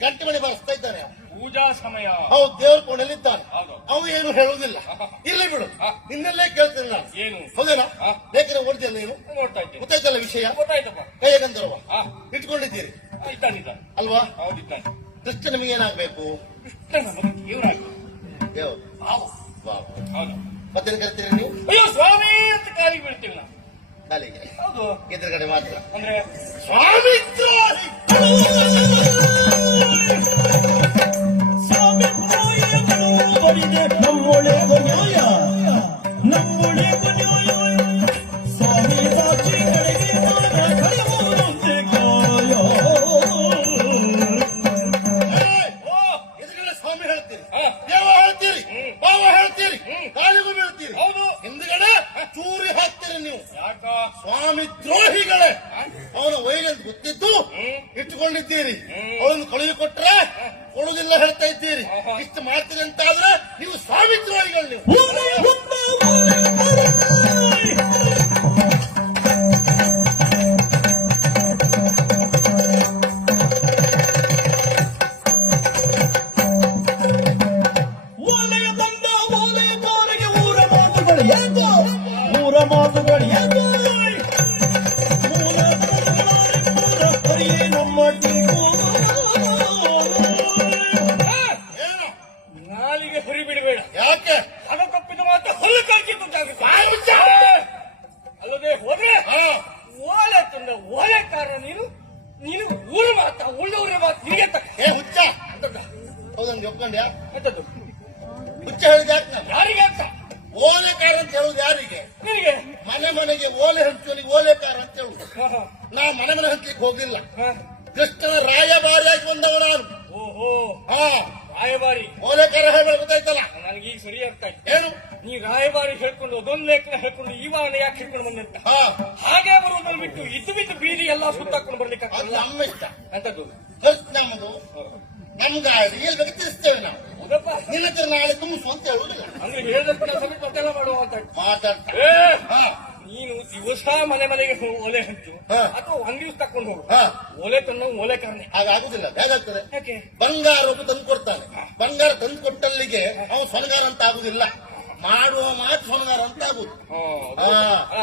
ಗಂಟೆ ಮಣಿ ಬಾರಿಸ್ತಾ ಇದ್ದಾನೆ. ಪೂಜಾ ಸಮಯ. ಹೌದು, ದೇವ್ರ ಕೋಣೆಯಲ್ಲಿ ಇದ್ದಾನೆ. ಹೌದು. ಅವನು ಏನು ಹೇಳುವುದಿಲ್ಲ. ಇಲ್ಲಿ ಬಿಡು. ನಿನ್ನೆಲ್ಲೇ ಕೇಳ್ತೇನೆ ನಾನು. ಏನು ಹೌದೇನಾ? ಹಾ. ಬೇಕಾದ್ರೆ ಓದಿದೆಲ್ಲ ನೀನು ನೋಡ್ತಾ ಇದ್ದೀನಿ. ಗೊತ್ತಾಯ್ತಲ್ಲ ವಿಷಯ. ಗೊತ್ತಾಯ್ತಪ್ಪ. ಕೈಯ ಗಂಧರ್ವ ಹಾ. ಇಟ್ಕೊಂಡಿದ್ದೀರಿ ಇದ್ದಾನಿದ್ದಾನೆ. ಅಲ್ವಾ? ಹೌದಿದ್ದಾನೆ. ಕೃಷ್ಣ ನಿಮಗೆ ಏನಾಗ್ಬೇಕು? ಕೃಷ್ಣನ ಬದುಕು ಇವರಾಗಿ ಯಾವ್ದು? ಹಾವು. ವಾವ್. ಹೌದು. ಮತ್ತೇನು ಕರಿತೀರಿ ನೀವು? ಅಯ್ಯೋ ಸ್ವಾಮಿ ಅಂತ ಕಾಲಿಗೆ ಬೀಳ್ತೀವಿ ನಾವು. ಕಾಲಿಗೆ ಹೌದು. ಎದುರುಗಡೆ ಮಾತ್ರ ಅಂದ್ರೆ ಸ್ವಾಮಿತ್ವ. ನಮ್ಮೊಳೆ ನ್ಯಾಯ ನಮ್ಮೊಳೆ ನ್ಯಾಯ ಸ್ವಾಮಿ ಸಾಕ್ಷಿ ಕಡೆಗೆ ಕಳೆಯುವುದಂತೆ ಕಾಯ. ಓ ಎದುರುಗಡೆ ಸ್ವಾಮಿ ಹೇಳ್ತೀರಿ, ಹಾ. ದೇವ ಹೇಳ್ತೀರಿ, ಭಾವ ಹೇಳ್ತೀರಿ, ಕಾಲಿಗೂ ಬೀಳ್ತೀರಿ. ಹೌದು. ಹಿಂದ್ಗಡೆ ಚೂರಿ ಹಾಕ್ತೀರಿ ನೀವು. ಯಾಕ ಸ್ವಾಮಿ ದ್ರೋಹಿಗಳೇ. ಅವನ ವೈರಿ ಅಂತ ಗೊತ್ತಿದ್ದು ಇಟ್ಟುಕೊಂಡಿದ್ದೀರಿ. ಅವನು ಕಳುಹಿ ಕೊಟ್ರೆ ಕೊಡುವುದಿಲ್ಲ ಹೇಳ್ತಾ ಇದ್ದೀರಿ. ಇಷ್ಟು ಮಾಡ್ತೀರಿ ಅಂತ ಆದ್ರೆ ನೀವು ಸ್ವಾಮಿ ದ್ರೋಹಿಗಳು ನೀವು. ಓಲೆಯ ಬಂದ ಓಲೆಯದವರೆಗೆ ಊರ ಮಾತುಗಳು ಏಕೋ ಊರ ಮಾತುಗಳು ಏಕೋ ಹರಿಯೇ ನಮ್ಮ ಟೀಕು. ಏನು? ನಾಲಿಗೆ ಹುರಿ ಬಿಡಬೇಡ. ಯಾಕೆ? ಹಣ ತಪ್ಪಿದ ಮಾತ್ರ ಹೊಲ ಕಳ್ಕಿತ್ತು ಜಾಗೃತಿ. ಅಲ್ಲದೆ ಹೋದ್ರೆ ಹಾ. ಓಲೆ ತಂದ ಓಲೆಕಾರ ನೀನು. ನೀನು ಊರ ಮಾತ ಉಳ್ಳವರ ಮಾತು ನಿನಗೆ ತಕ್ಕ ಏ ಹುಚ್ಚ. ಅಂತದ್ದ. ಹೌದನ್ಗೆ ಒಪ್ಕೊಂಡ್ಯಾ? ಎಂತದ್ದು? ಹುಚ್ಚ ಹೇಳಿದ ಯಾಕೆ ನಾನು? ಯಾರಿಗೆ ಅಂತ? ಓಲೆಕಾರ ಅಂತ ಹೇಳುದು ಯಾರಿಗೆ? ನಿನಗೆ. ಮನೆ ಮನೆಗೆ ಓಲೆ ಹಂಚೋನಿಗೆ ಓಲೆಕಾರ ಅಂತ ಹೇಳುದು. ಹಾ, ಹಾ, ನಾ ಮನೆ ಮನೆ ಹಂಚಲಿಕ್ಕೆ ಹೋಗಿಲ್ಲ. ಹಾ. ಕೃಷ್ಣನ ರಾಯಭಾರಿಯಾಗಿ ಬಂದವ ನಾನು. ಓಹೋ ಹಾ. ರಾಯಭಾರಿ. ಓಲೆಕಾರ ಹೇಳಬೇಕು ಗೊತ್ತಾಯ್ತಲ್ಲ. ನನಗೆ ಈಗ ಸರಿ ಅರ್ಥ ಆಯ್ತು. ಏನು? ನೀ ರಾಯಭಾರಿ ಹೇಳ್ಕೊಂಡು ಅದೊಂದು ಲೇಖನ ಹೇಳ್ಕೊಂಡು ಇವಾನ ಯಾಕೆ ಹೇಳ್ಕೊಂಡು ಬಂದಂತ. ಹಾ. ಹಾಗೆ ಬರುವುದನ್ನು ಬಿಟ್ಟು ಇದ್ದು ಬಿದ್ದು ಬೀದಿ ಎಲ್ಲ ಸುತ್ತಾಕೊಂಡು ಬರ್ಲಿಕ್ಕೆ ಅದು ಆಗ್ತಲ್ಲ. ನಮ್ಮ ಇಷ್ಟ. ಅಂತದ್ದು. ಖರ್ಚು ನಮ್ಮದು. ನಮ್ ಗಾಡಿ ಎಲ್ಲಿ ಬೇಕು ತಿರ್ಸ್ತೇವೆ ನಾವು. ಹೌದಪ್ಪ. ನಿನ್ನ ಹತ್ರ ನಾಳೆ ತುಂಬಿಸು ಅಂತ ಹೇಳುದಿಲ್ಲ. ಅಂದ್ರೆ ಹೇಳಿದಷ್ಟು ಕೆಲಸ ಬಿಟ್ಟು ಮತ್ತೆಲ್ಲ ಮಾಡುವ ಅಂತ. ಮಾತಾಡ್ತಾ. ಏ, ಹಾ. ನೀನು ದಿವಸ ಮನೆ ಮನೆಗೆ ಓಲೆ ಹಂಚು ಹಾ. ಅಥವಾ ಒಂದ್ ದಿವಸ ತಕೊಂಡು ಹೋಗು. ಹಾ. ಓಲೆ ತನ್ನ ಓಲೆ ಕಾರಣ. ಹಾಗಾಗುದಿಲ್ಲ. ಹೇಗಾಗ್ತದೆ? ಯಾಕೆ? ಬಂಗಾರ ಒಬ್ಬ ತಂದು ಕೊಡ್ತಾನೆ. ಬಂಗಾರ ತಂದು ಕೊಟ್ಟಲ್ಲಿಗೆ ಅವನು ಸೊನಗಾರ ಅಂತ ಆಗುದಿಲ್ಲ. ಮಾಡುವ ಮಾತು ಸೊನಗಾರ ಅಂತ ಆಗುದು. ಹಾ, ಹಾ.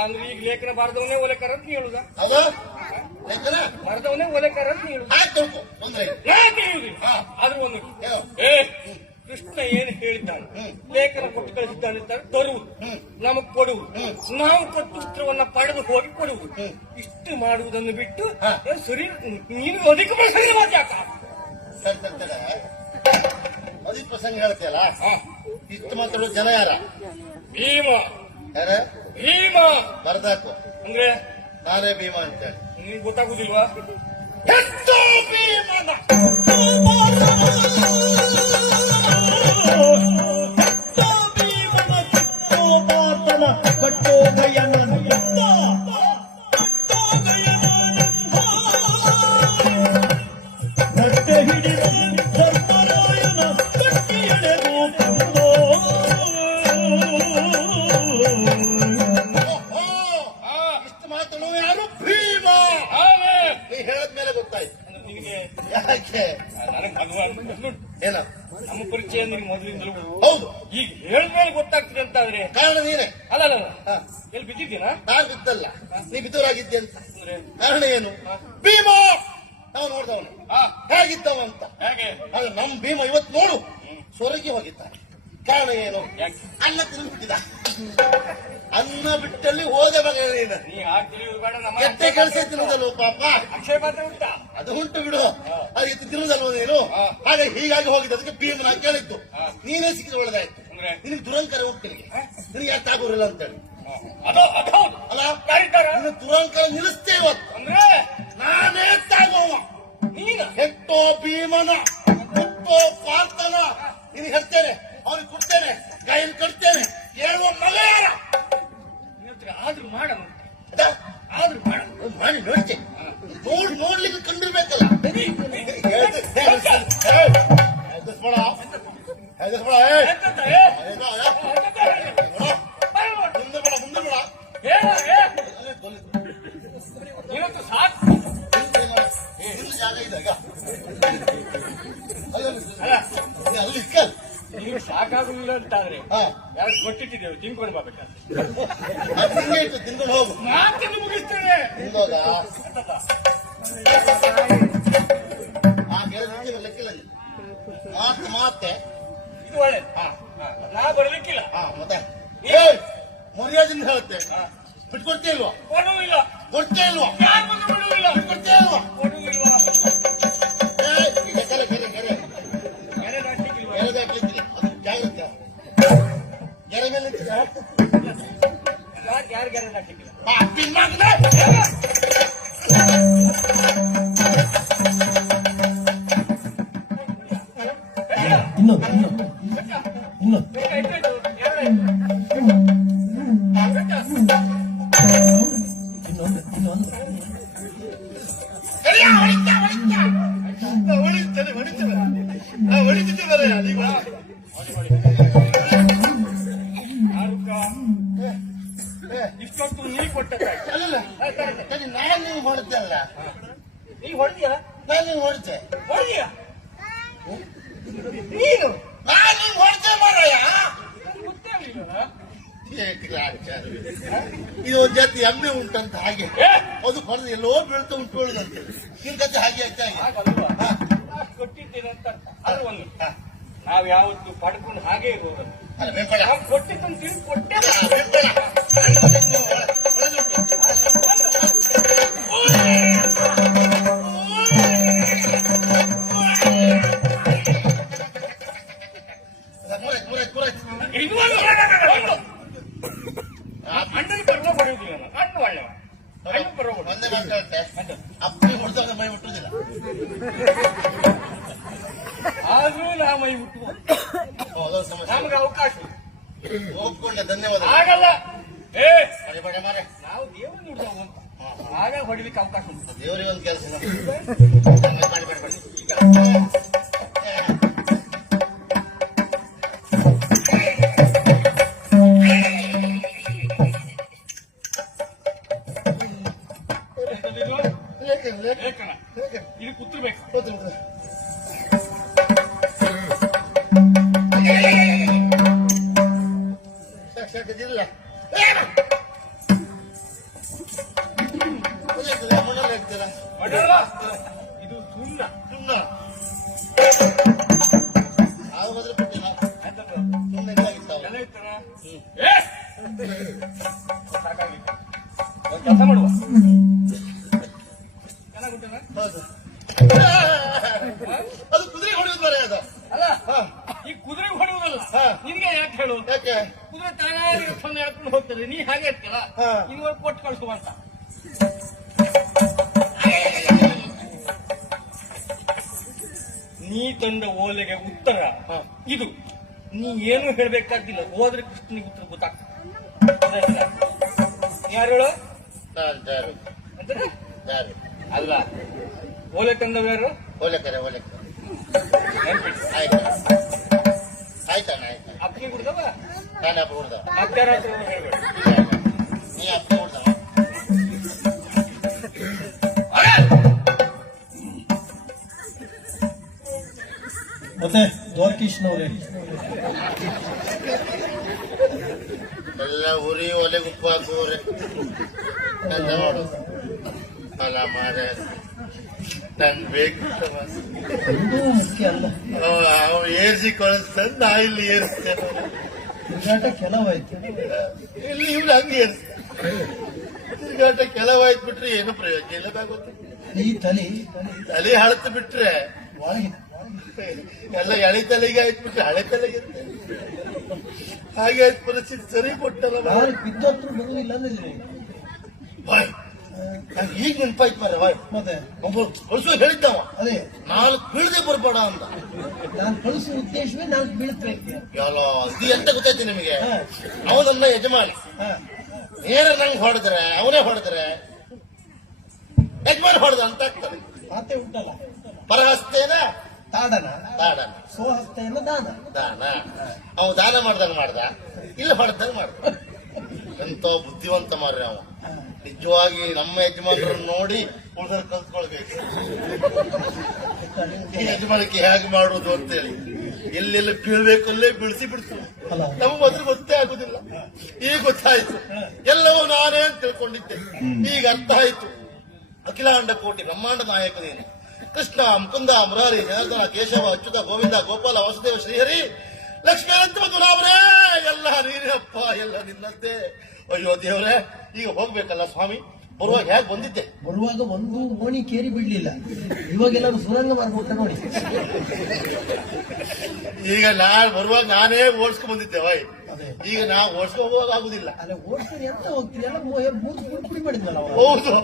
ಅಂದ್ರೆ ಈಗ ಲೇಖನ ಬಾರದವನೇ ಓಲೆಕಾರ ಅಂತ ನೀ ಹೇಳುದ. ಹೌದಾ? ಲೇಖನ ಬಾರದವನೇ ಓಲೆಕಾರ ಅಂತ ನೀ ಹೇಳುದ. ಆಯ್ತು ತಿಳ್ಕೊ. ತೊಂದ್ರೆ ಇಲ್ಲ. ಯಾಕೆ ಹೇಳುದಿಲ್ಲ? ಹಾ. ಆದ್ರೂ ಒಂದು ಏನು? ಏ ಕೃಷ್ಣ ಏನು ಹೇಳಿದ್ದಾನೆ? ಲೇಖನ ಕೊಟ್ಟು ಕಳಿಸಿದ್ದಾನೆ ಅಂತ ತರುವುದು, ನಮಗ್ ಕೊಡುವುದು, ನಾವು ಕೊಟ್ಟು ಉತ್ತರವನ್ನ ಪಡೆದು ಹೋಗಿ ಕೊಡುವುದು. ಇಷ್ಟು ಮಾಡುವುದನ್ನು ಬಿಟ್ಟು ಹಾ. ಏ, ಸರಿ ನೀನು ಅಧಿಕ ಪ್ರಸಂಗ ಮಾತಾಕ. ಸರಿ, ಸರಿ, ಸರಿ. ಅದಿ ಪ್ರಸಂಗ ಹೇಳ್ತೀಯಲ್ಲ. ಹಾ. ಇಷ್ಟು ಮಾತಾಡೋ ಜನ ಯಾರ? ಭೀಮ. ಯಾರ? ಭೀಮ ಬರ್ದಾಕು. ಅಂದ್ರೆ ನಾನೇ ಭೀಮ ಅಂತ ಹೇಳಿ. ನಿನ್ಗೆ ಗೊತ್ತಾಗುದಿಲ್ವಾ? ಎಷ್ಟೋ ಭೀಮನ ಕಟ್ಟೋ ಗಯನ ಗಟ್ಟೆ ಹಿಡಿದ ಧರ್ಮರಾಯನ ಗಟ್ಟಿಯಡೆದು ತಂದೋ. ಇಷ್ಟು ಮಾತಾಡೋ ಯಾರು? ಭೀಮ. ಹಾಗೆ. ನೀ ಹೇಳದ್ಮೇಲೆ ಗೊತ್ತಾಯ್ತು. ಅಂದ್ರೆ ನಿನಗೆ ಯಾಕೆ? ನನಗೆ ಭಗವಾನ್ ನೋಡಿ, ಏನ? ನಮ್ಮ ಪರಿಚಯ ನಿನಗೆ ಮೊದಲಿಂದಲೂ ಹೌದು. ಈಗ ಹೇಳಿದ್ಮೇಲೆ ಗೊತ್ತಾಗ್ತದೆ ಅಂತ ಆದ್ರೆ ಕಾರಣ ನೀನೆ. ಅಲ್ಲ ಅಲ್ಲ ಅಲ್ಲ. ಹಾ. ಎಲ್ಲಿ ಬಿದ್ದಿದ್ದೀನಾ? ನಾನು ಬಿದ್ದಲ್ಲ, ನೀ ಬಿದ್ದವರಾಗಿದ್ದೆ ಅಂತ. ಅಂದ್ರೆ ಕಾರಣ ಏನು? ಭೀಮ ನಾವು ನೋಡ್ದವನು ಹೇಗಿದ್ದವ ಅಂತ. ಹೇಗೆ? ಆದ್ರೆ ನಮ್ ಭೀಮ ಇವತ್ತು ನೋಡು ಸ್ವರ್ಗಿ ಹೋಗಿದ್ದಾನೆ. ಕಾರಣ ಏನು? ಯಾಕೆ? ಅನ್ನ ತಿಂದ್ಬಿಟ್ಟಿದ. ಅನ್ನ ಬಿಟ್ಟಲ್ಲಿ ಹೋದೆ ಮಗ ನೀನು. ನೀ ಹಾಗೆ ತಿಳಿಯುವುದು ಬೇಡ. ನಮ್ಮ ಕೆಟ್ಟೆ ಕೆಲಸ ತಿನ್ನುದಲ್ವ ಪಾಪ? ಅಕ್ಷಯ ಪಾತ್ರ ಉಂಟಾ? ಅದು ಉಂಟು ಬಿಡು. ಅದಕ್ಕೆ ತಿನ್ನುದಲ್ವ ನೀನು? ಹಾಗೆ ಹೀಗಾಗಿ ಹೋಗಿದ್ದ. ಅದಕ್ಕೆ ಭೀಮ ನಾನು ಕೇಳಿತ್ತು. ನೀನೇ ಸಿಕ್ಕಿದ ಒಳ್ಳೆದಾಯ್ತು. ಅಂದ್ರೆ ನಿನಗೆ ದುರಂಕಾರ ಹೋಗ್ತೀನಿ. ನಿನಗೆ ಯಾಕೆ ಆಗೋರಿಲ್ಲ ಅಂತೇಳಿ. ಅದು ಹೌದು ಅಲ್ಲ, ಯಾರಿದ್ದಾರ? ನಿನ್ನ ದುರಂಕಾರ ನಿಲ್ಲಿಸ್ತೇ ಇವತ್ತು. ಅಂದ್ರೆ ನಾನೇ ತಾಗುವ ನೀನು ಹೆಟ್ಟೋ ಭೀಮನ ಹುಟ್ಟೋ ಪಾರ್ಥನ ನಿನಗೆ ಹೇಳ್ತೇನೆ. ಅವನಿಗೆ ಕೊಡ್ತೇನೆ, ಗಾಯನ್ ಕಟ್ತೇನೆ. ಹೇಳುವ ಮಗ ಯಾರ? ಆದ್ರೂ ಮಾಡೋಣ. ಅದ? ಆದ್ರೂ ಮಾಡೋಣ. ಮಾಡಿ ನೋಡ್ತೆ. ನೋಡ್ಲಿಕ್ಕೆ ಕಂಡಿರ್ಬೇಕಲ್ಲ. ಎಂತಂತ? ಏ? ಎಂತಂತ ಹೇಳಿ? ಮುಂದೆ ಬೇಡ, ಮುಂದೆ ಬೇಡ. ಹೇಳ, ಏ? ಇವತ್ತು ಸಾಕು. ನಿನ್ನ ಜಾಗ ಇದೆ ಈಗ. ಅಲ್ಲ ಅಲ್ಲಿ ಇಕ್ಕಲ್ಲ. ನೀವು ಸಾಕಾಗುದಿಲ್ಲ ಅಂತಾದ್ರೆ ಹಾ. ಯಾರು ಕೊಟ್ಟಿಟ್ಟಿದ್ದೇವೆ ತಿನ್ಕೊಂಡು ಬರ್ಬೇಕಾ ಹಿಂಗೆ ಇಟ್ಟು ತಿಂಕೊಂಡು ಹೋಗು. ಮಾತನ್ನು ಮುಗಿಸ್ತೇನೆ. ತಿಂದೋಗ ಆ ಗೆಳತಿ ಲೆಕ್ಕಿಲ್ಲ ಮಾತೆ ಇದು ಒಳ್ಳೆ ನಾ ಬರ್ಲಿಕ್ಕಿಲ್ಲ. ಮತ್ತೆ ಮರ್ಯಾದಿಂದ ಹೇಳುತ್ತೆ ಬಿಟ್ಕೊಡ್ತೇ ಇಲ್ವಾ? ಕೊಡುವಿಲ್ಲ. ಕೊಡ್ತೇ ಇಲ್ವಾ? ಯಾರು ಬಂದು ಬಿಡುವಿಲ್ಲ. ಬಿಟ್ಕೊಡ್ತೇ ಇಲ್ವಾ? ಕೊಡುವಿಲ್ಲ. ಕೆರೆ ಕೆರೆ ಕೆರೆ ಮನೆ ದಾಟ್ಲಿಕ್ಕಿಲ್ವಾ? ಕೆರೆ ದಾಟ್ಲಿಕ್ಕೆ ಅದು ಜಾಗ್ರತೆ ಕೆರೆ ಮೇಲೆ ಯಾರು ಗ್ಯಾರೆ ದಾಟ್ಲಿಕ್ಕಿಲ್ಲ. ಇನ್ನೊಂದು ಇನ್ನೊಂದು ಬೇಕಾಯ್ತು, ಎರಡಾಯ್ತು. ಇನ್ನೊಂದು ಹೊಡಿತೇನೆ ಹೊಡಿತಿದ್ದೆ ಬರ ನೀವು ಇಷ್ಟೊತ್ತು ನೀ ಕೊಟ್ಟ ಅಲ್ಲ ನಾನು ನೀವು ಹೊಡೆದೆ ಅಲ್ಲ ನೀ ಹೊಡೆದಿಯ ನಾನು ನೀವು ಹೊಡೆದೆ ಹೊಡೆದಿಯ ನೀನು ನಾನು ನೀವು ಹೊಡೆದೆ ಮಾರಯ್ಯ ಗೊತ್ತೇ ಆಗಲಿಲ್ಲ. ಇದು ಒಂದ್ ಜಾತಿ ಎಮ್ಮೆ ಉಂಟಂತ ಹಾಗೆ ಅದು ಹೊಡೆದು ಎಲ್ಲೋ ಬೀಳ್ತಾ ಉಂಟುಕೊಳ್ಳುದಂತೆ ನಿಮ್ ಕತೆ ಹಾಗೆ ಆಯ್ತಾ ಹಾಗಲ್ವಾ? ಕೊಟ್ಟಿದ್ದೇನೆ ಅಂತ ಅದು ಒಂದು ನಾವ್ ಯಾವತ್ತು ಪಡ್ಕೊಂಡು ಹಾಗೆ ಇರುವುದು. ಅಲ್ಲ ವೆಂಕಟ ನಾವು ಕೊಟ್ಟಿದ್ದನ್ನು ತಿಳ್ದು ಕೊಟ್ಟೆ. ಅಣ್ಣನ ಪರ್ವ ಪಡೆಯುವುದಿಲ್ಲ ನಾನು. ಅಣ್ಣ ಒಳ್ಳೆವ ಅಣ್ಣ ಪರ್ವ ಕೊಡು. ಒಂದೇ ಮಾತಾಡುತ್ತೆ ಅಪ್ಪಿ ಹೊಡೆದಾಗ ಮೈ ಮುಟ್ಟುದಿಲ್ಲ ಆದ್ರೂ ನಾ ಮೈ ಮುಟ್ಟುವ ಅದೊಂದು ಸಮಸ್ಯೆ ನಮ್ಗೆ ಅವಕಾಶ ಒಪ್ಕೊಂಡೆ ಧನ್ಯವಾದ ಆಗಲ್ಲ. ಬಡ ಮಾರೆ ನಾವು ದೇವರು ನುಡಿದವು ಅಂತ ಆಗ ಹೊಡಿಲಿಕ್ಕೆ ಅವಕಾಶ ಉಂಟು. ದೇವರಿಗೆ ಒಂದು ಕೆಲಸ ಮಾಡಿ ಲೇಖನ ಇದು ಕುತ್ತಬೇಕು. ಸಾಕಿದಿಲ್ಲ ಮಣ್ಣಲ್ಲಿ ಹಾಕ್ತೀರಾ ಹೊಡೆಯಲ್ಲ. ಇದು ಸುಣ್ಣ ಸುಣ್ಣ ನಾವು ಬದ್ರೆ ಬಿಟ್ಟಿಲ್ಲ ಆಯ್ತಲ್ಲ? ಸುಣ್ಣ ಇದ್ದಾಗಿತ್ತಾವ ಎಲ್ಲ ಇತ್ತಲ್ಲ? ಸಾಕಾಗಿತ್ತು. ಒಂದು ಕೆಲಸ ಮಾಡುವ ಚೆನ್ನಾಗುಂಟಲ್ಲ? ಹೌದು ಅದು ಕುದುರೆ ಹೊಡೆಯುವುದು ಬರೇ ಅದು ಅಲ್ಲ ಈ ಕುದುರೆ ಹೊಡೆಯುವುದಲ್ಲ. ನಿನ್ಗೆ ಯಾಕೆ ಹೇಳು? ಯಾಕೆ ಕುದುರೆ ತಾನಾಗಿ ರಥವನ್ನು ಎಳ್ಕೊಂಡು ಹೋಗ್ತದೆ. ನೀ ಹಾಗೆ ಇರ್ತಿಲ್ಲ ಇನ್ನು ಕೊಟ್ಟು ಕಳಿಸುವಂತ. ನೀ ತಂದ ಓಲೆಗೆ ಉತ್ತರ ಇದು. ನೀ ಏನು ಹೇಳ್ಬೇಕಾಗಿಲ್ಲ. ಹೋದ್ರೆ ಕೃಷ್ಣನಿಗೆ ಉತ್ತರ ಗೊತ್ತಾಗ್ತದೆ. ಗೊತ್ತಾಯ್ತಲ್ಲ? ಯಾರು ಹೇಳು? ದಾರು ಅಂತಂದ್ರೆ ದಾರು ಅಲ್ಲ. ಓಲೆ ತಂದವ ಯಾರು? ಓಲೆಕರೆ ನೆನ್ಪಿಟ್ಟು. ಆಯ್ತು ಆಯ್ತಣ್ಣ ಆಯ್ತು ಅಪ್ಪನಿ ಕುಡ್ದವ ನಾನು ಹಬ್ಬ ಕೊಡ್ದ ಮಧ್ಯರಾತ್ರಿ ಹೇಳ್ಬೇಡ. ನೀ ಹಬ್ಬ ಕೊಡ್ದವ ಮತ್ತೆ ದ್ವಾರಕೀಶ್ನವ್ರೆ ಎಲ್ಲ ಉರಿ ಒಲೆ ಉಪ್ಪು ಹಾಕುವ್ರೆ ನನ್ನ ನೋಡು ಅಲ್ಲ ಮಾರೆ ನನ್ ಬೇಕು ಇದು ಮುಖ್ಯ ಅಲ್ಲ. ಅವ ಏರ್ಸಿ ಕಳಿಸ್ತಾನೆ ನಾ ಇಲ್ಲಿ ಏರಿಸ್ತೇನೆ ತಿರುಗಾಟ ಕೆಲವಾಯ್ತು. ಇಲ್ಲಿ ಇವ್ರು ಹಂಗೆ ಏರಿಸ್ತಾನೆ ತಿರುಗಾಟ ಕೆಲವಾಯ್ತು ಬಿಟ್ರೆ ಏನು ಪ್ರಯೋಜನ ಇಲ್ಲ ಬಾಗೋತ್ತೆ ಈ ತಲೆ ತಲೆ ಹಳತು ಬಿಟ್ರೆ ಒಳಗೆ ಎಲ್ಲ ಎಳೆ ತಲೆಗೆ ಆಯ್ತು ಬಿಟ್ರೆ ಹಳೆ ತಲೆಗೆ ಹಾಗೆ ಆಯ್ತು ಪರಿಸ್ಥಿತಿ ಸರಿ ಕೊಟ್ಟಲ್ಲ ಯಾರು ಬಿದ್ದತ್ರ ಬರುವುದಿಲ್ಲ ಅಂದ್ರೆ ಈಗ ನೆನಪಾಯ್ತು ಮಾರೆ ವಾಯ್ ಮತ್ತೆ ಒಬ್ಬ ಹೊಸ ಹೇಳಿದ್ದವ ಅದೇ 4 ಬೀಳದೆ ಬರ್ಬೇಡ ಅಂತ ನಾನು ಕಳಿಸುವ ಉದ್ದೇಶವೇ 4 ಬೀಳ್ಬೇಕು. ಎಲ್ಲ ಇದು ಎಂತ ಗೊತ್ತಾಯ್ತು ನಿಮಗೆ ಅವನನ್ನ ಯಜಮಾನಿ ನೇರ ನಂಗೆ ಹೊಡೆದ್ರೆ ಅವನೇ ಹೊಡೆದ್ರೆ ಯಜಮಾನಿ ಹೊಡೆದ ಅಂತ ಆಗ್ತದೆ. ಮಾತೆ ಉಂಟಲ್ಲ, ಪರಹಸ್ತೇನ ತಾಡನ ತಾಡನ ಸ್ವಹಸ್ತೇನ ದಾನ. ದಾನ ಅವ ದಾನ ಮಾಡ್ದಂಗ ಮಾಡ್ದ, ಇಲ್ಲ ಹೊಡೆದಂಗ ಮಾಡ್ದ. ಎಂತ ಬುದ್ಧಿವಂತ ಮಾರ್ರಿ ಅವ. ನಿಜವಾಗಿ ನಮ್ಮ ಯಜಮಾನರನ್ನು ನೋಡಿ ಉಳಿದ್ರೆ ಕಲ್ತ್ಕೊಳ್ಬೇಕು ಈ ಯಜಮಾನಿಕೆ ಹೇಗೆ ಮಾಡುವುದು ಅಂತೇಳಿ. ಎಲ್ಲೆಲ್ಲಿ ಬೀಳ್ಬೇಕಲ್ಲೇ ಬೀಳ್ಸಿ ಬಿಡ್ತು. ಅಲ್ಲ. ನಮಗೆ ಮೊದಲು ಗೊತ್ತೇ ಆಗುದಿಲ್ಲ. ಈಗ ಗೊತ್ತಾಯ್ತು, ಎಲ್ಲವೂ ನಾನೇ ಅಂತ ತಿಳ್ಕೊಂಡಿದ್ದೆ. ಈಗ ಅರ್ಥ ಆಯ್ತು. ಅಖಿಲಾಂಡ ಕೋಟಿ ಬ್ರಹ್ಮಾಂಡ ನಾಯಕ ನೀನು. ಕೃಷ್ಣ, ಮುಕುಂದ, ಮುರಾರಿ, ಜನಾರ್ದನ, ಕೇಶವ, ಅಚ್ಯುತ, ಗೋವಿಂದ, ಗೋಪಾಲ, ವಾಸುದೇವ, ಶ್ರೀಹರಿ, ಲಕ್ಷ್ಮೀ ಅನಂತ ಮಧುರಾಮರೇ, ಎಲ್ಲ ನೀನಪ್ಪ, ಎಲ್ಲ ನಿನ್ನದ್ದೇ. ಅಯ್ಯೋ ದೇವರೇ, ಈಗ ಹೋಗ್ಬೇಕಲ್ಲ ಸ್ವಾಮಿ. ಬರುವಾಗ ಹೇಗೆ ಬಂದಿದ್ದೆ? ಬರುವಾಗ ಒಂದು ಮೋಣಿ ಕೇರಿ ಬಿಡ್ಲಿಲ್ಲ. ಇವಾಗೆಲ್ಲರೂ ಸುರಂಗ ಮಾಡ್ಬಿಟ್ಟ ನೋಡಿ. ಈಗ ನಾನು ಬರುವಾಗ ನಾನೇ ಓಡಿಸ್ಕೊಂಡ್ ಬಂದಿದ್ದೆ ವೈ. ಅದೇ. ಈಗ ನಾವು ಓಡಿಸ್ಕೊಂಡು ಹೋಗುವಾಗ ಆಗುದಿಲ್ಲ. ಅಲ್ಲ ಓಡಿಸ್ತಾರೆ ಎಂತ ಹೋಗ್ತೀರಿ ಎಲ್ಲ ಮೂರು ಪುಡಿ ಮಾಡಿದ್ನಲ್ಲ ಅವರು. ಹೌದು,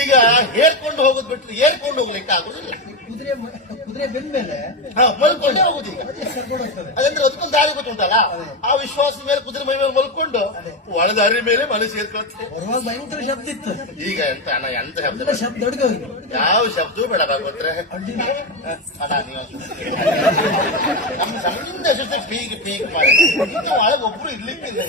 ಈಗ ಹೇರ್ಕೊಂಡು ಹೋಗೋದು ಬಿಟ್ಟು ಏರ್ಕೊಂಡು ಹೋಗ್ಲಿಕ್ಕೆ ಆಗುದಿಲ್ಲ. ಕುದುರೆ ಬೆನ್ ಮೇಲೆ ಮಲ್ಕೊಂಡೇ ಹೋಗುದು. ಈಗ ಅದೇ ಕರ್ಕೊಂಡು ಹೋಗ್ತದೆ. ಅದಂದ್ರೆ ಅದಕ್ಕೊಂದು ದಾರಿ ಗೊತ್ತುಂಟಲ್ಲ, ಆ ವಿಶ್ವಾಸದ ಮೇಲೆ ಕುದುರೆ ಮೈ ಮೇಲೆ ಮಲ್ಕೊಂಡು ಒಳ ದಾರಿ ಮೇಲೆ ಮನೆ ಸೇರ್ಕೊಳ್ತೇವೆ. ಬರುವಾಗ ಭಯಂಕರ ಶಬ್ದ ಇತ್ತು. ಈಗ ಎಂತ ಅಣ್ಣ, ಎಂತ ಶಬ್ದ? ಎಲ್ಲ ಶಬ್ದ ಅಡ್ಗೆ ಹೋಗಿ ಯಾವ ಶಬ್ದವೂ ಬೇಡ ಭಾಗವತ್ರೆ. ಅಡ್ಡಿಲ್ಲ. ಅಣ್ಣ ನೀವು ನಮ್ಮ ಸಣ್ಣಿಂದ ಅಷ್ಟೇ ಪೀಕ್ ಪೀಕ್ ಮಾಡಿ ಇನ್ನು ಒಳಗೆ ಒಬ್ರು ಇರ್ಲಿಕ್ಕಿಲ್ಲ.